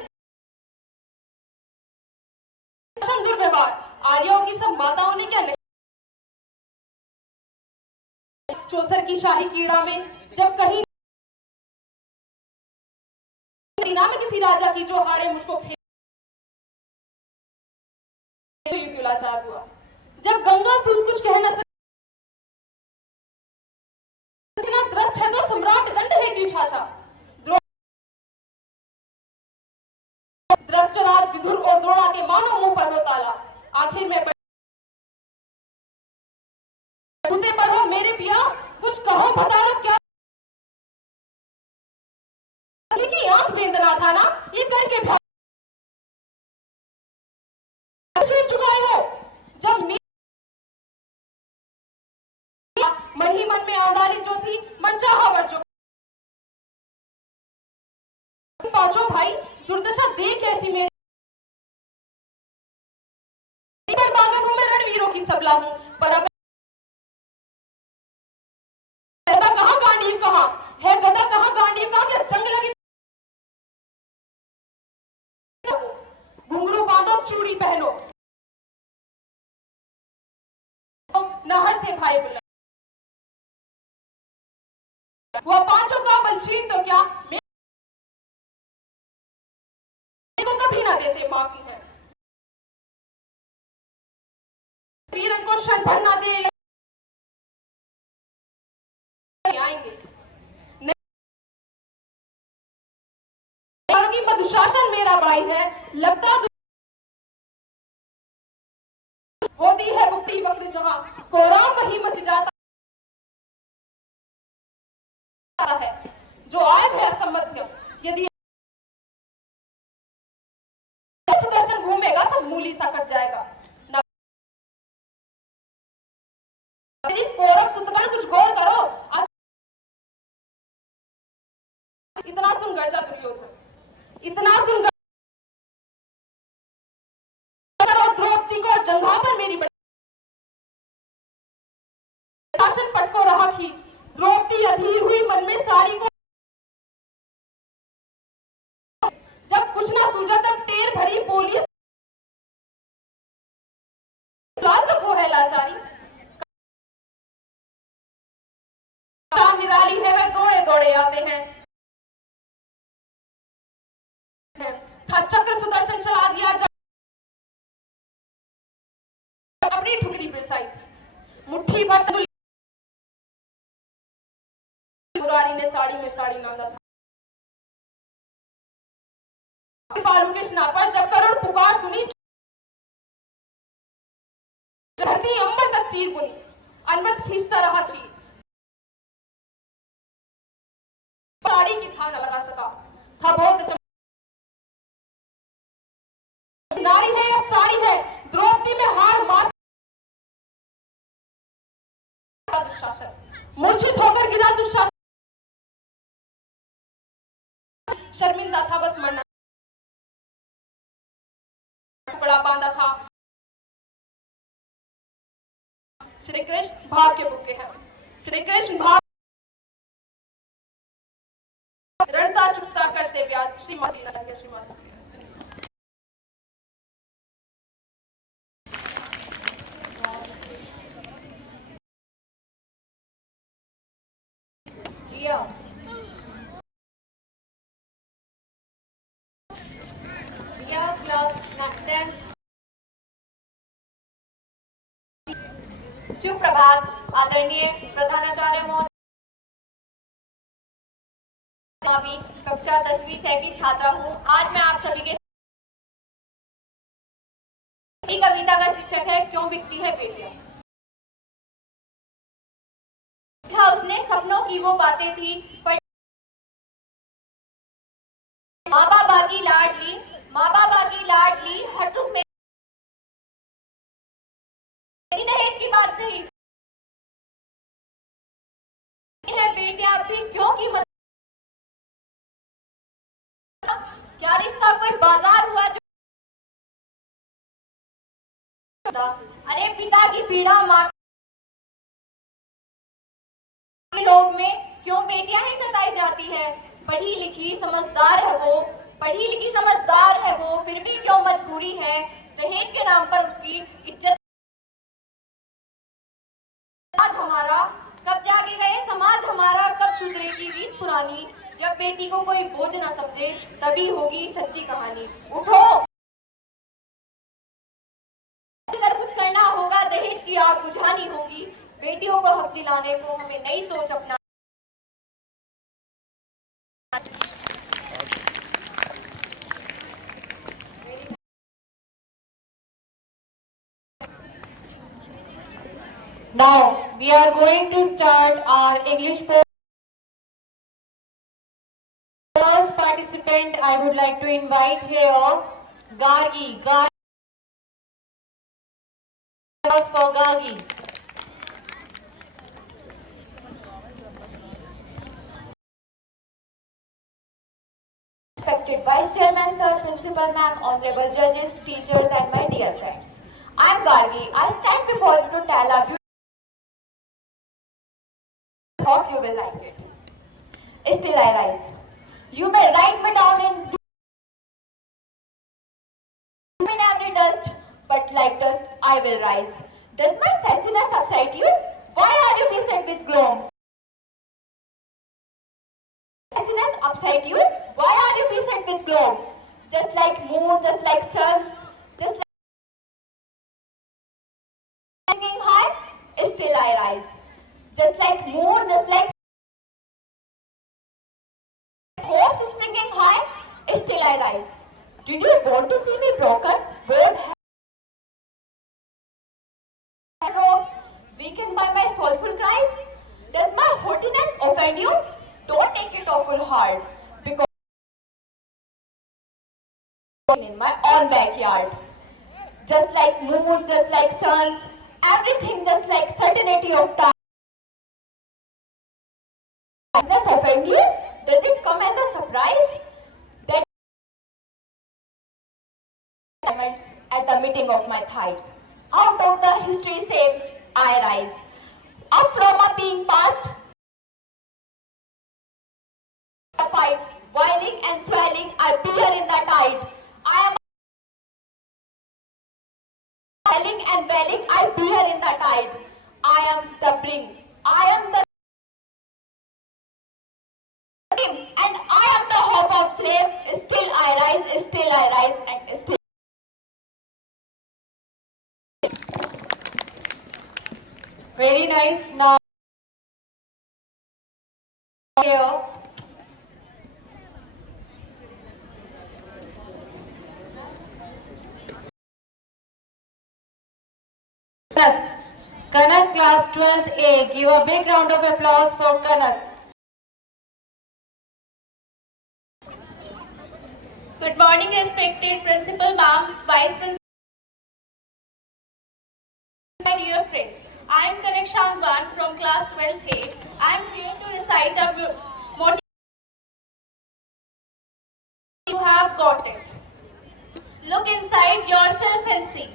दुर्व्यवहार आर्यों की सब माताओं ने क्या नहीं, चौसर की शाही क्रीड़ा में जब कहीं में किसी राजा की जो हारे मुझको युगलाचार हुआ, जब गंगा सूत कुछ कह न इतना दृष्ट है तो सम्राट दंड है क्यों छाछा? दृष्टराज विदुर और द्रोणा के मानो मुंह पर हो ताला, आखिर में कुत्ते पर हो मेरे पिया, कुछ कहो बताओ क्या की आंख बेंदना था ना, ये करके चुकाए हो जब मन ही मन में आंधारी जो थी मनचाहा वर जो पांचों भाई दुर्दशा देख ऐसी मेरी बागन हूं मैं, रणवीरों की सबला हूं, पर अब गदा कहां गांडीव कहां है, गदा कहां गांडीव कहां, क्या जंग लगी घुंघरू बांधो चूड़ी पहनो, नहर से भाई बुलाए, वो पांचों का बलशीन तो क्या मेरे को कभी ना देते माफी है, वीरन को क्षण भर ना दे आएंगे नहीं, मधुशासन मेरा भाई है, लगता होती है गुप्ती वक्र जहां कोराम वही मच जाता है, जो आयब है असमध्य, यदि सुदर्शन घूमेगा सब मूली सा कट जाएगा, यदि कौरव सुतगण कुछ गौर करो, इतना सुन गर्जा दुर्योधन, इतना सुन द्रौपदी को जंघा पर मेरी शासन पट को रहा खींच, द्रौपदी अधीर हुई मन में साड़ी को, जब कुछ ना सूझा तब टेर भरी बोली रखो है लाचारी, निराली है वे दौड़े दौड़े आते हैं, था चक्र सुदर्शन चला दिया, अपनी ठुकरी बिरसाई थी, मुट्ठी भर मुरारी ने साड़ी में साड़ी नांदा था, बालू कृष्णा पर जब करुण पुकार सुनी, धरती अंबर तक चीर बुनी, अनवरत खींचता रहा चीर, साड़ी की था न लगा सका, था बहुत नारी है या साड़ी है, द्रौपदी में हार मास दुशासन, मूर्छित होकर गिरा दुशासन, शर्मिंदा था बस मरना बड़ा बांधा था, श्री कृष्ण भाव के भूखे हैं, श्री कृष्ण भाव रणता चुपता करते व्याज, श्रीमती लगे श्रीमती सुप्रभात आदरणीय प्रधानाचार्य महोदय, मावी कक्षा 10वीं से की छात्रा हूँ। आज मैं आप सभी के कविता का शीर्षक है क्यों बिकती है बेटियां। उसने सपनों की वो बातें थी पर माँ बाबा की लाडली हर दुख में दहेज की बात सही है। बेटियां भी क्यों कीमत, क्या रिश्ता कोई बाजार हुआ जो, अरे पिता की पीड़ा माँ के लोग में क्यों बेटियां ही सताई जाती है। पढ़ी लिखी समझदार है वो फिर भी क्यों मजबूरी है दहेज के नाम पर उसकी इज्जत। समाज हमारा कब सुधरेगी रीत पुरानी। जब बेटी को कोई बोझ ना समझे तभी होगी सच्ची कहानी। उठो, अगर कुछ करना होगा दहेज की आग बुझानी होगी। बेटियों को हक दिलाने को हमें नई सोच अपना। Now we are going to start our English poem. First participant I would like to invite here Gargi. For Gargi. Respected Vice Chairman Sir, Principal Ma'am, Honorable Judges, Teachers and my dear friends. I am Gargi. I stand before you to tell a beautiful. Hope you will like it. Still I rise. You may write me down in every dust, but like dust I will rise. Does my sassiness excite you? Why are you beset with gloom? Sassiness upside you? Why are you beset with gloom? Just like moon, just like suns, just like hanging high, still I rise. Just like moon, just like hopes springing high, still I rise. Did you want to see me broken, bored, ropes, weakened by my soulful cries? Does my haughtiness offend you? Don't take it awful hard, because in my own backyard. Just like moons, just like suns, everything just like certainty of time. Does it offend you? Does it come as a surprise? That at the meeting of my thighs. Out of the history shapes, I rise. Up from a being past, a fight, boiling and swelling, I bear in the tide. I am boiling and welling, I bear in the tide. I am the brink. I am the and I am the hope of slave. Still I rise, and still. Very nice. Now here Kanak class 12th A. Give a big round of applause for Kanak. Good morning, respected Principal Ma'am, Vice Principal, my dear friends. I am Kanak Shangwan from class 12th A. I am here to recite a motive you have got it. Look inside yourself and see.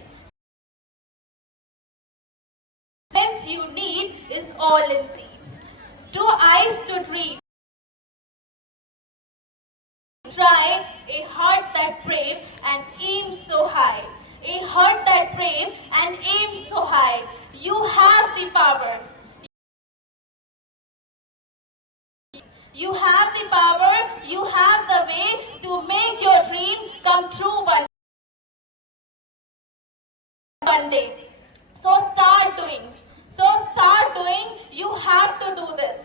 Strength you need is all in thee. 2 eyes to dream. Try a heart that brave and aim so high. A heart that brave and aim so high. You have the power. You have the power. You have the way to make your dream come true one day. So start doing. You have to do this.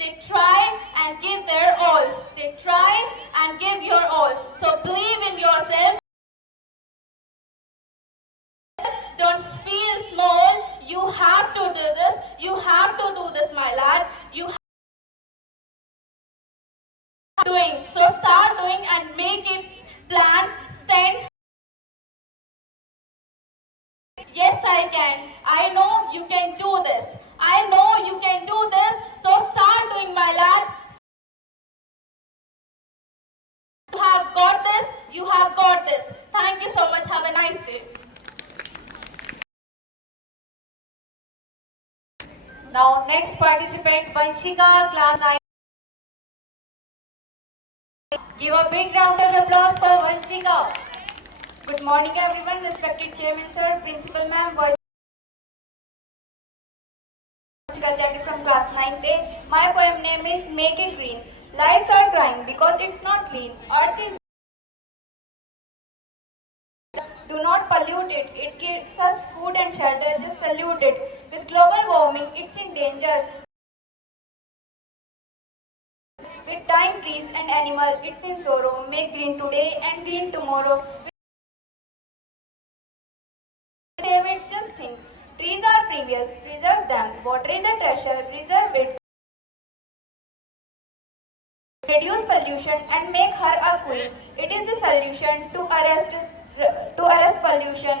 They try and give their all. They try and give your all. So believe in yourself. Don't feel small. You have to do this. You have to do this, my lad. You have doing. So start doing and make it plan. Stand. Yes, I can. I know you can do this. I know you can do this. So start doing, my lad. You have got this. You have got this. Thank you so much. Have a nice day. Now next participant Vanshika, class 9. Give a big round of applause for Vanshika. Good morning, everyone. Respected Chairman Sir, Principal Ma'am, Vice Jacket from class 9th A. My poem name is Make It Green. Lives are crying because it's not clean. Earth is do not pollute it. It gives us food and shelter. Just salute it. With global warming, it's in danger. With dying trees and animals, it's in sorrow. Make green today and green tomorrow. Save it, just think. Trees are previous, preserve them. Water is a treasure, preserve it. Reduce pollution and make her a queen. It is the solution to arrest pollution.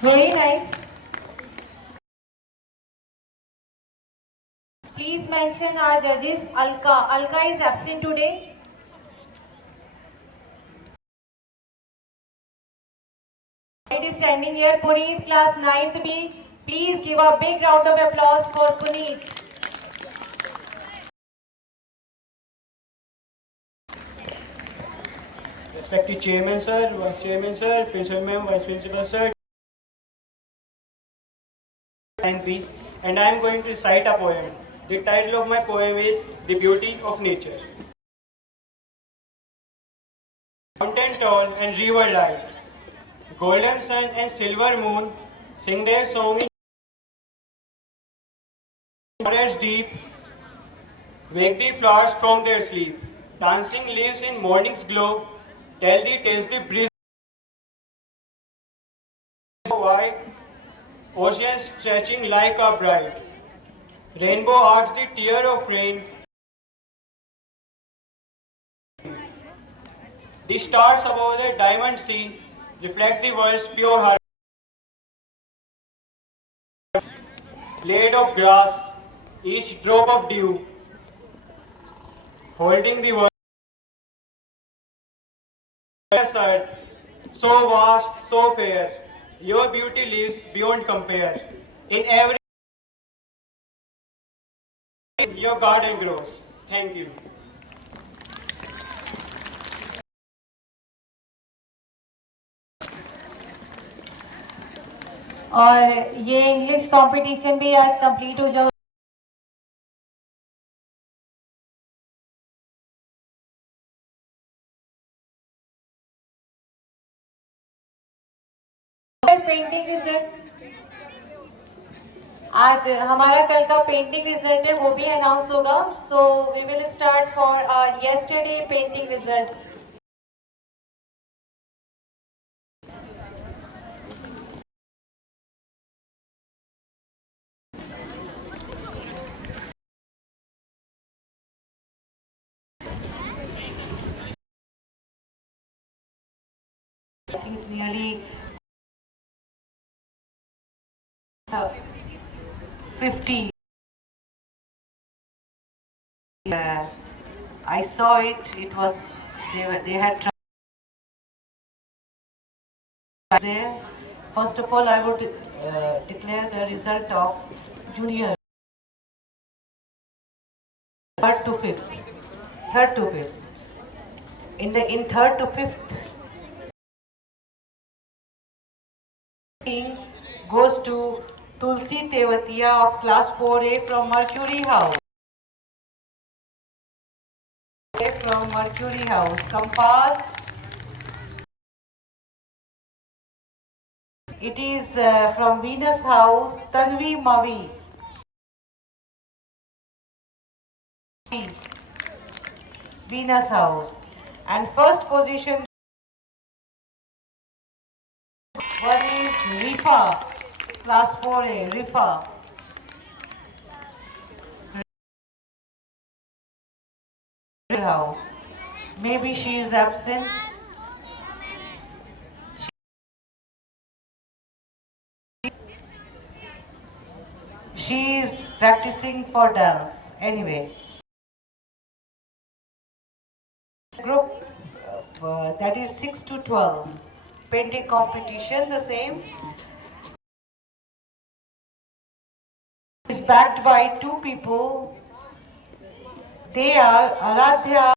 Very nice. Please mention our judges. Alka. Alka is absent today. It is standing here. Puneet, class 9th B. Please give a big round of applause for Puneet. Respected Chairman Sir, Vice Chairman Sir, Principal Ma'am, Vice Principal Sir, and I am going to recite a poem. The title of my poem is The Beauty of Nature. Mountain tall and river light, golden sun and silver moon sing their song in forest deep, wake the flowers from their sleep, dancing leaves in morning's glow, tell the tales the breeze wide, ocean stretching like a bride, rainbow arcs the tear of rain, the stars above the diamond sea reflect the world's pure heart. Blade of grass, each drop of dew, holding the world. Earth, so vast, so fair, your beauty lives beyond compare. In every your garden grows. Thank you. और ये English competition भी आज complete हो जाओ. Painting result आज हमारा कल का पेंटिंग रिजल्ट है वो भी अनाउंस होगा. So we will start for yesterday painting result. Nearly 50. I saw it. It was they had tried there. First of all, I would declare the result of junior third to fifth. In third to fifth goes to Tulsi Tevatia of class 4A from Mercury House. From Mercury House, Compass. It is from Venus House, Tanvi Mavi. Venus House. And first position one is Rifa, class 4A, Rifa. House. Maybe she is absent. She is practicing for dance. Anyway, group that is 6 to 12. Painting competition, the same. Is backed by two people. They are Aradhya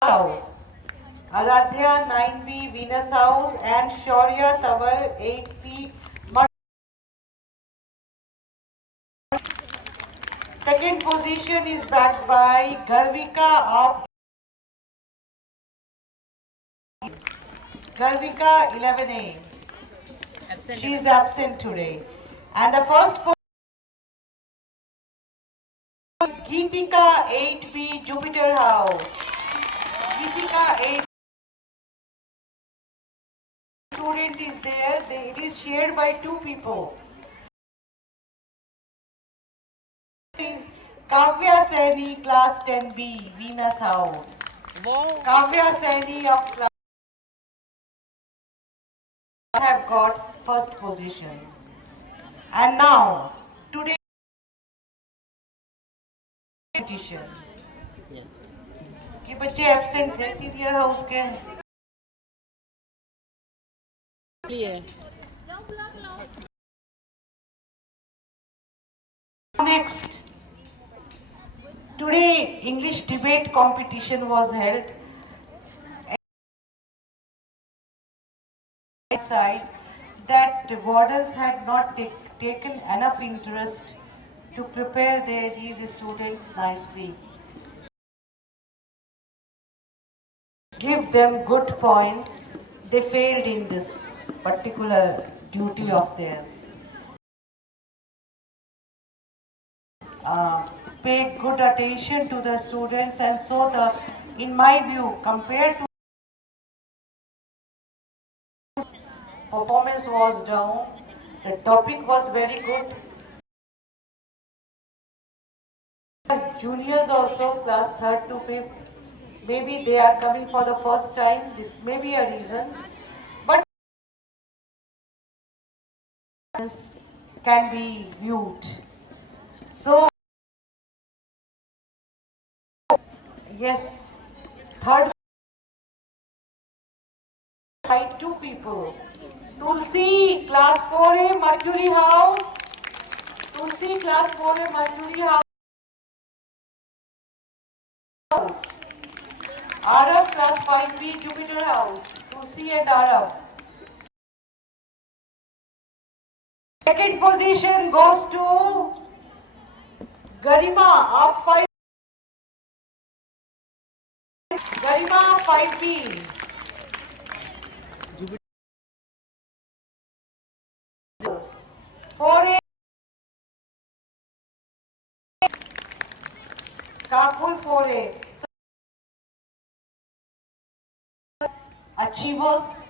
House, Aradhya 9B Venus House, and Shaurya Tawar 8C. Second position is backed by Garvika of Garvika 11A. She is absent today. And the first position, Geetika 8B Jupiter House. Geetika 8 student is there. It is shared by two people. Is Kavya Saini class 10B Venus House. Kavya Saini of class have got first position. And now today competition. Yes. कि बच्चे absent थे senior house के Next, today English debate competition was held. Side that the warders had not taken enough interest to prepare these students nicely. Give them good points. They failed in this particular duty of theirs. Pay good attention to the students, and so in my view, compared to performance was down. The topic was very good. Juniors also, class 3rd to 5th. Maybe they are coming for the first time. This may be a reason. But this can be viewed. So, yes, 3rd by two people. Tulsi, class 4A, Mercury House. Tulsi, class 4A, Mercury House. Arab, class 5B, Jupiter House. Tulsi and Arab. Second position goes to Garima of 5. Garima 5B. 4A. Kakul 4A. Achievers.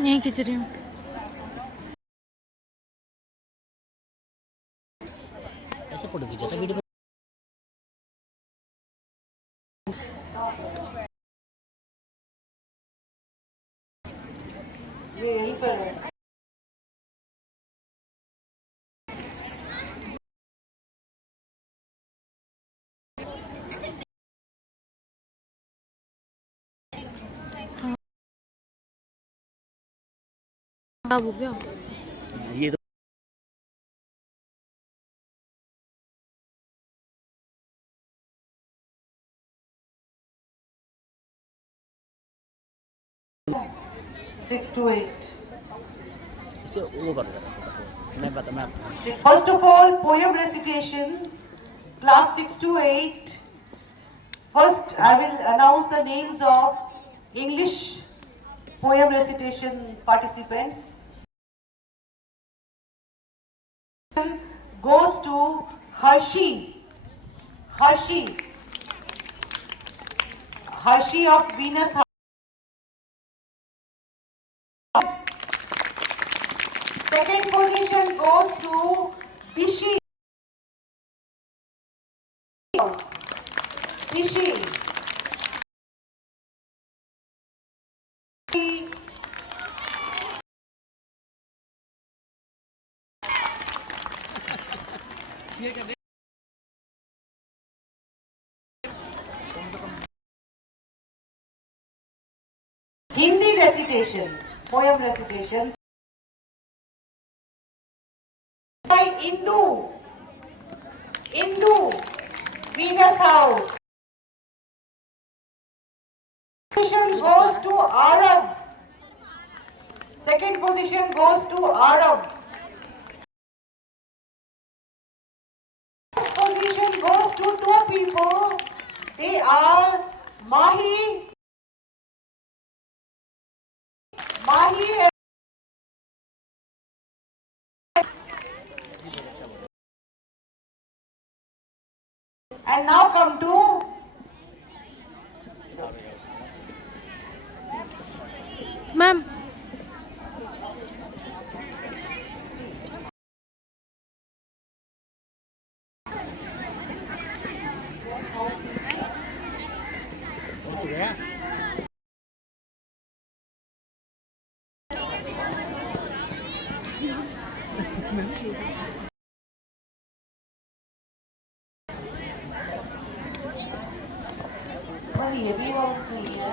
नहीं खींच रही हूँ ऐसे photo खींचा था video यहीं पर है खराब हो गया ये तो 6 to 8. इसे वो कर दो मैं बता मैं First of all, poem recitation, class 6 to 8. First, I will announce the names of English poem recitation participants. Goes to Harshi. Harshi of Venus. Second position goes to Dishi. Hindi recitation, poem recitation by Indu, Venus House. Position goes to Arab. Second position goes to Arab. First position goes to two people. They are Mahi and now come to ma'am तो गया ये भी नहीं है.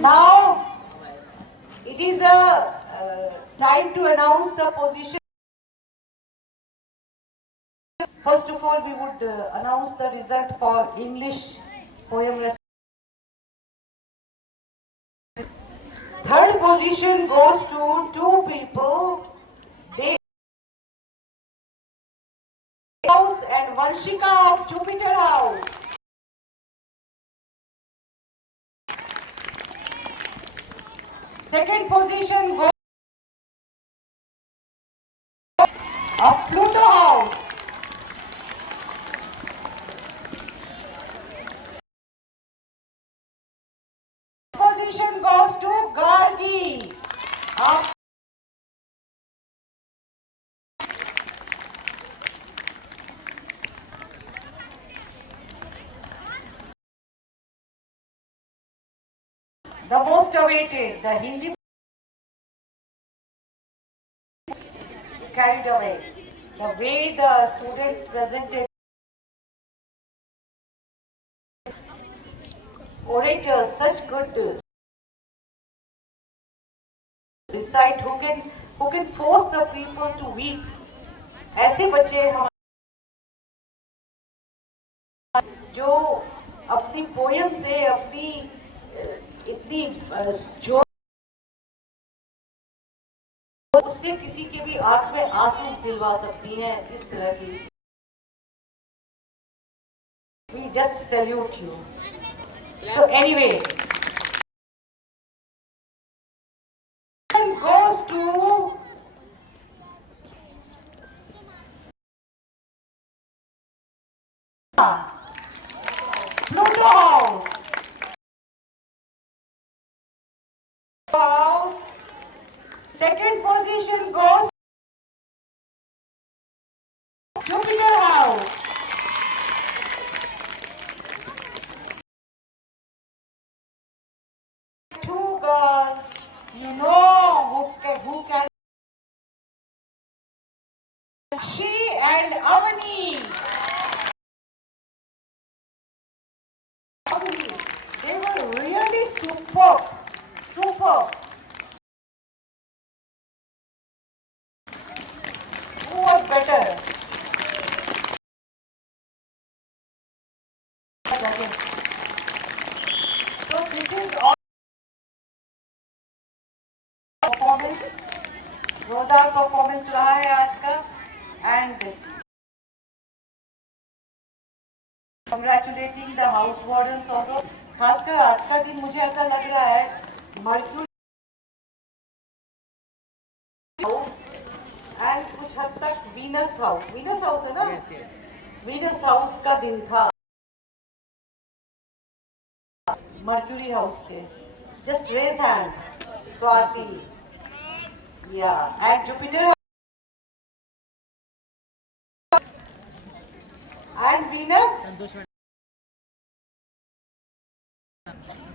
Now it is the time to announce the position. First of all, we would announce the result for English poem recitation. Third position goes to two people. They House and Vanshika of Jupiter House. Second position goes of Pluto House. Position goes to Gargi of the most awaited, the Hindi carried away. The way the students presented orators, such good recite, who can force the people to weep. ऐसे बच्चे हम जो अपनी poem से अपनी इतनी जो उससे किसी के भी आंख में आंसू दिलवा सकती हैं, इस तरह की. We just salute you. So anyway, goes to Pluto House. Second position goes Jupiter House. Two girls, you know who can. She and Avani. They were really superb. Who better. So this is all performance, जोरदार performance रहा है आज का and congratulating the house wardens also. खासकर आज का दिन मुझे ऐसा लग रहा है मर्क्यूरी हाउस एंड कुछ हद तक वीनस हाउस है ना, वीनस हाउस का दिन था मर्क्यूरी हाउस के. Just raise hand. स्वाति, या and Jupiter and Venus,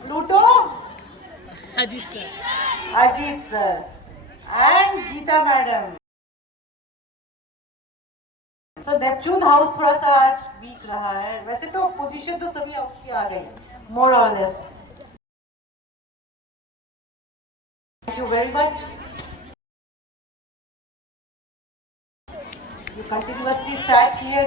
Pluto, Ajit sir and Geeta madam. So Neptune house थोड़ा सा आज वीक रहा है. वैसे तो पोजीशन तो सभी हाउस की आ गई मोर और less. Thank you very much. You continuously sat here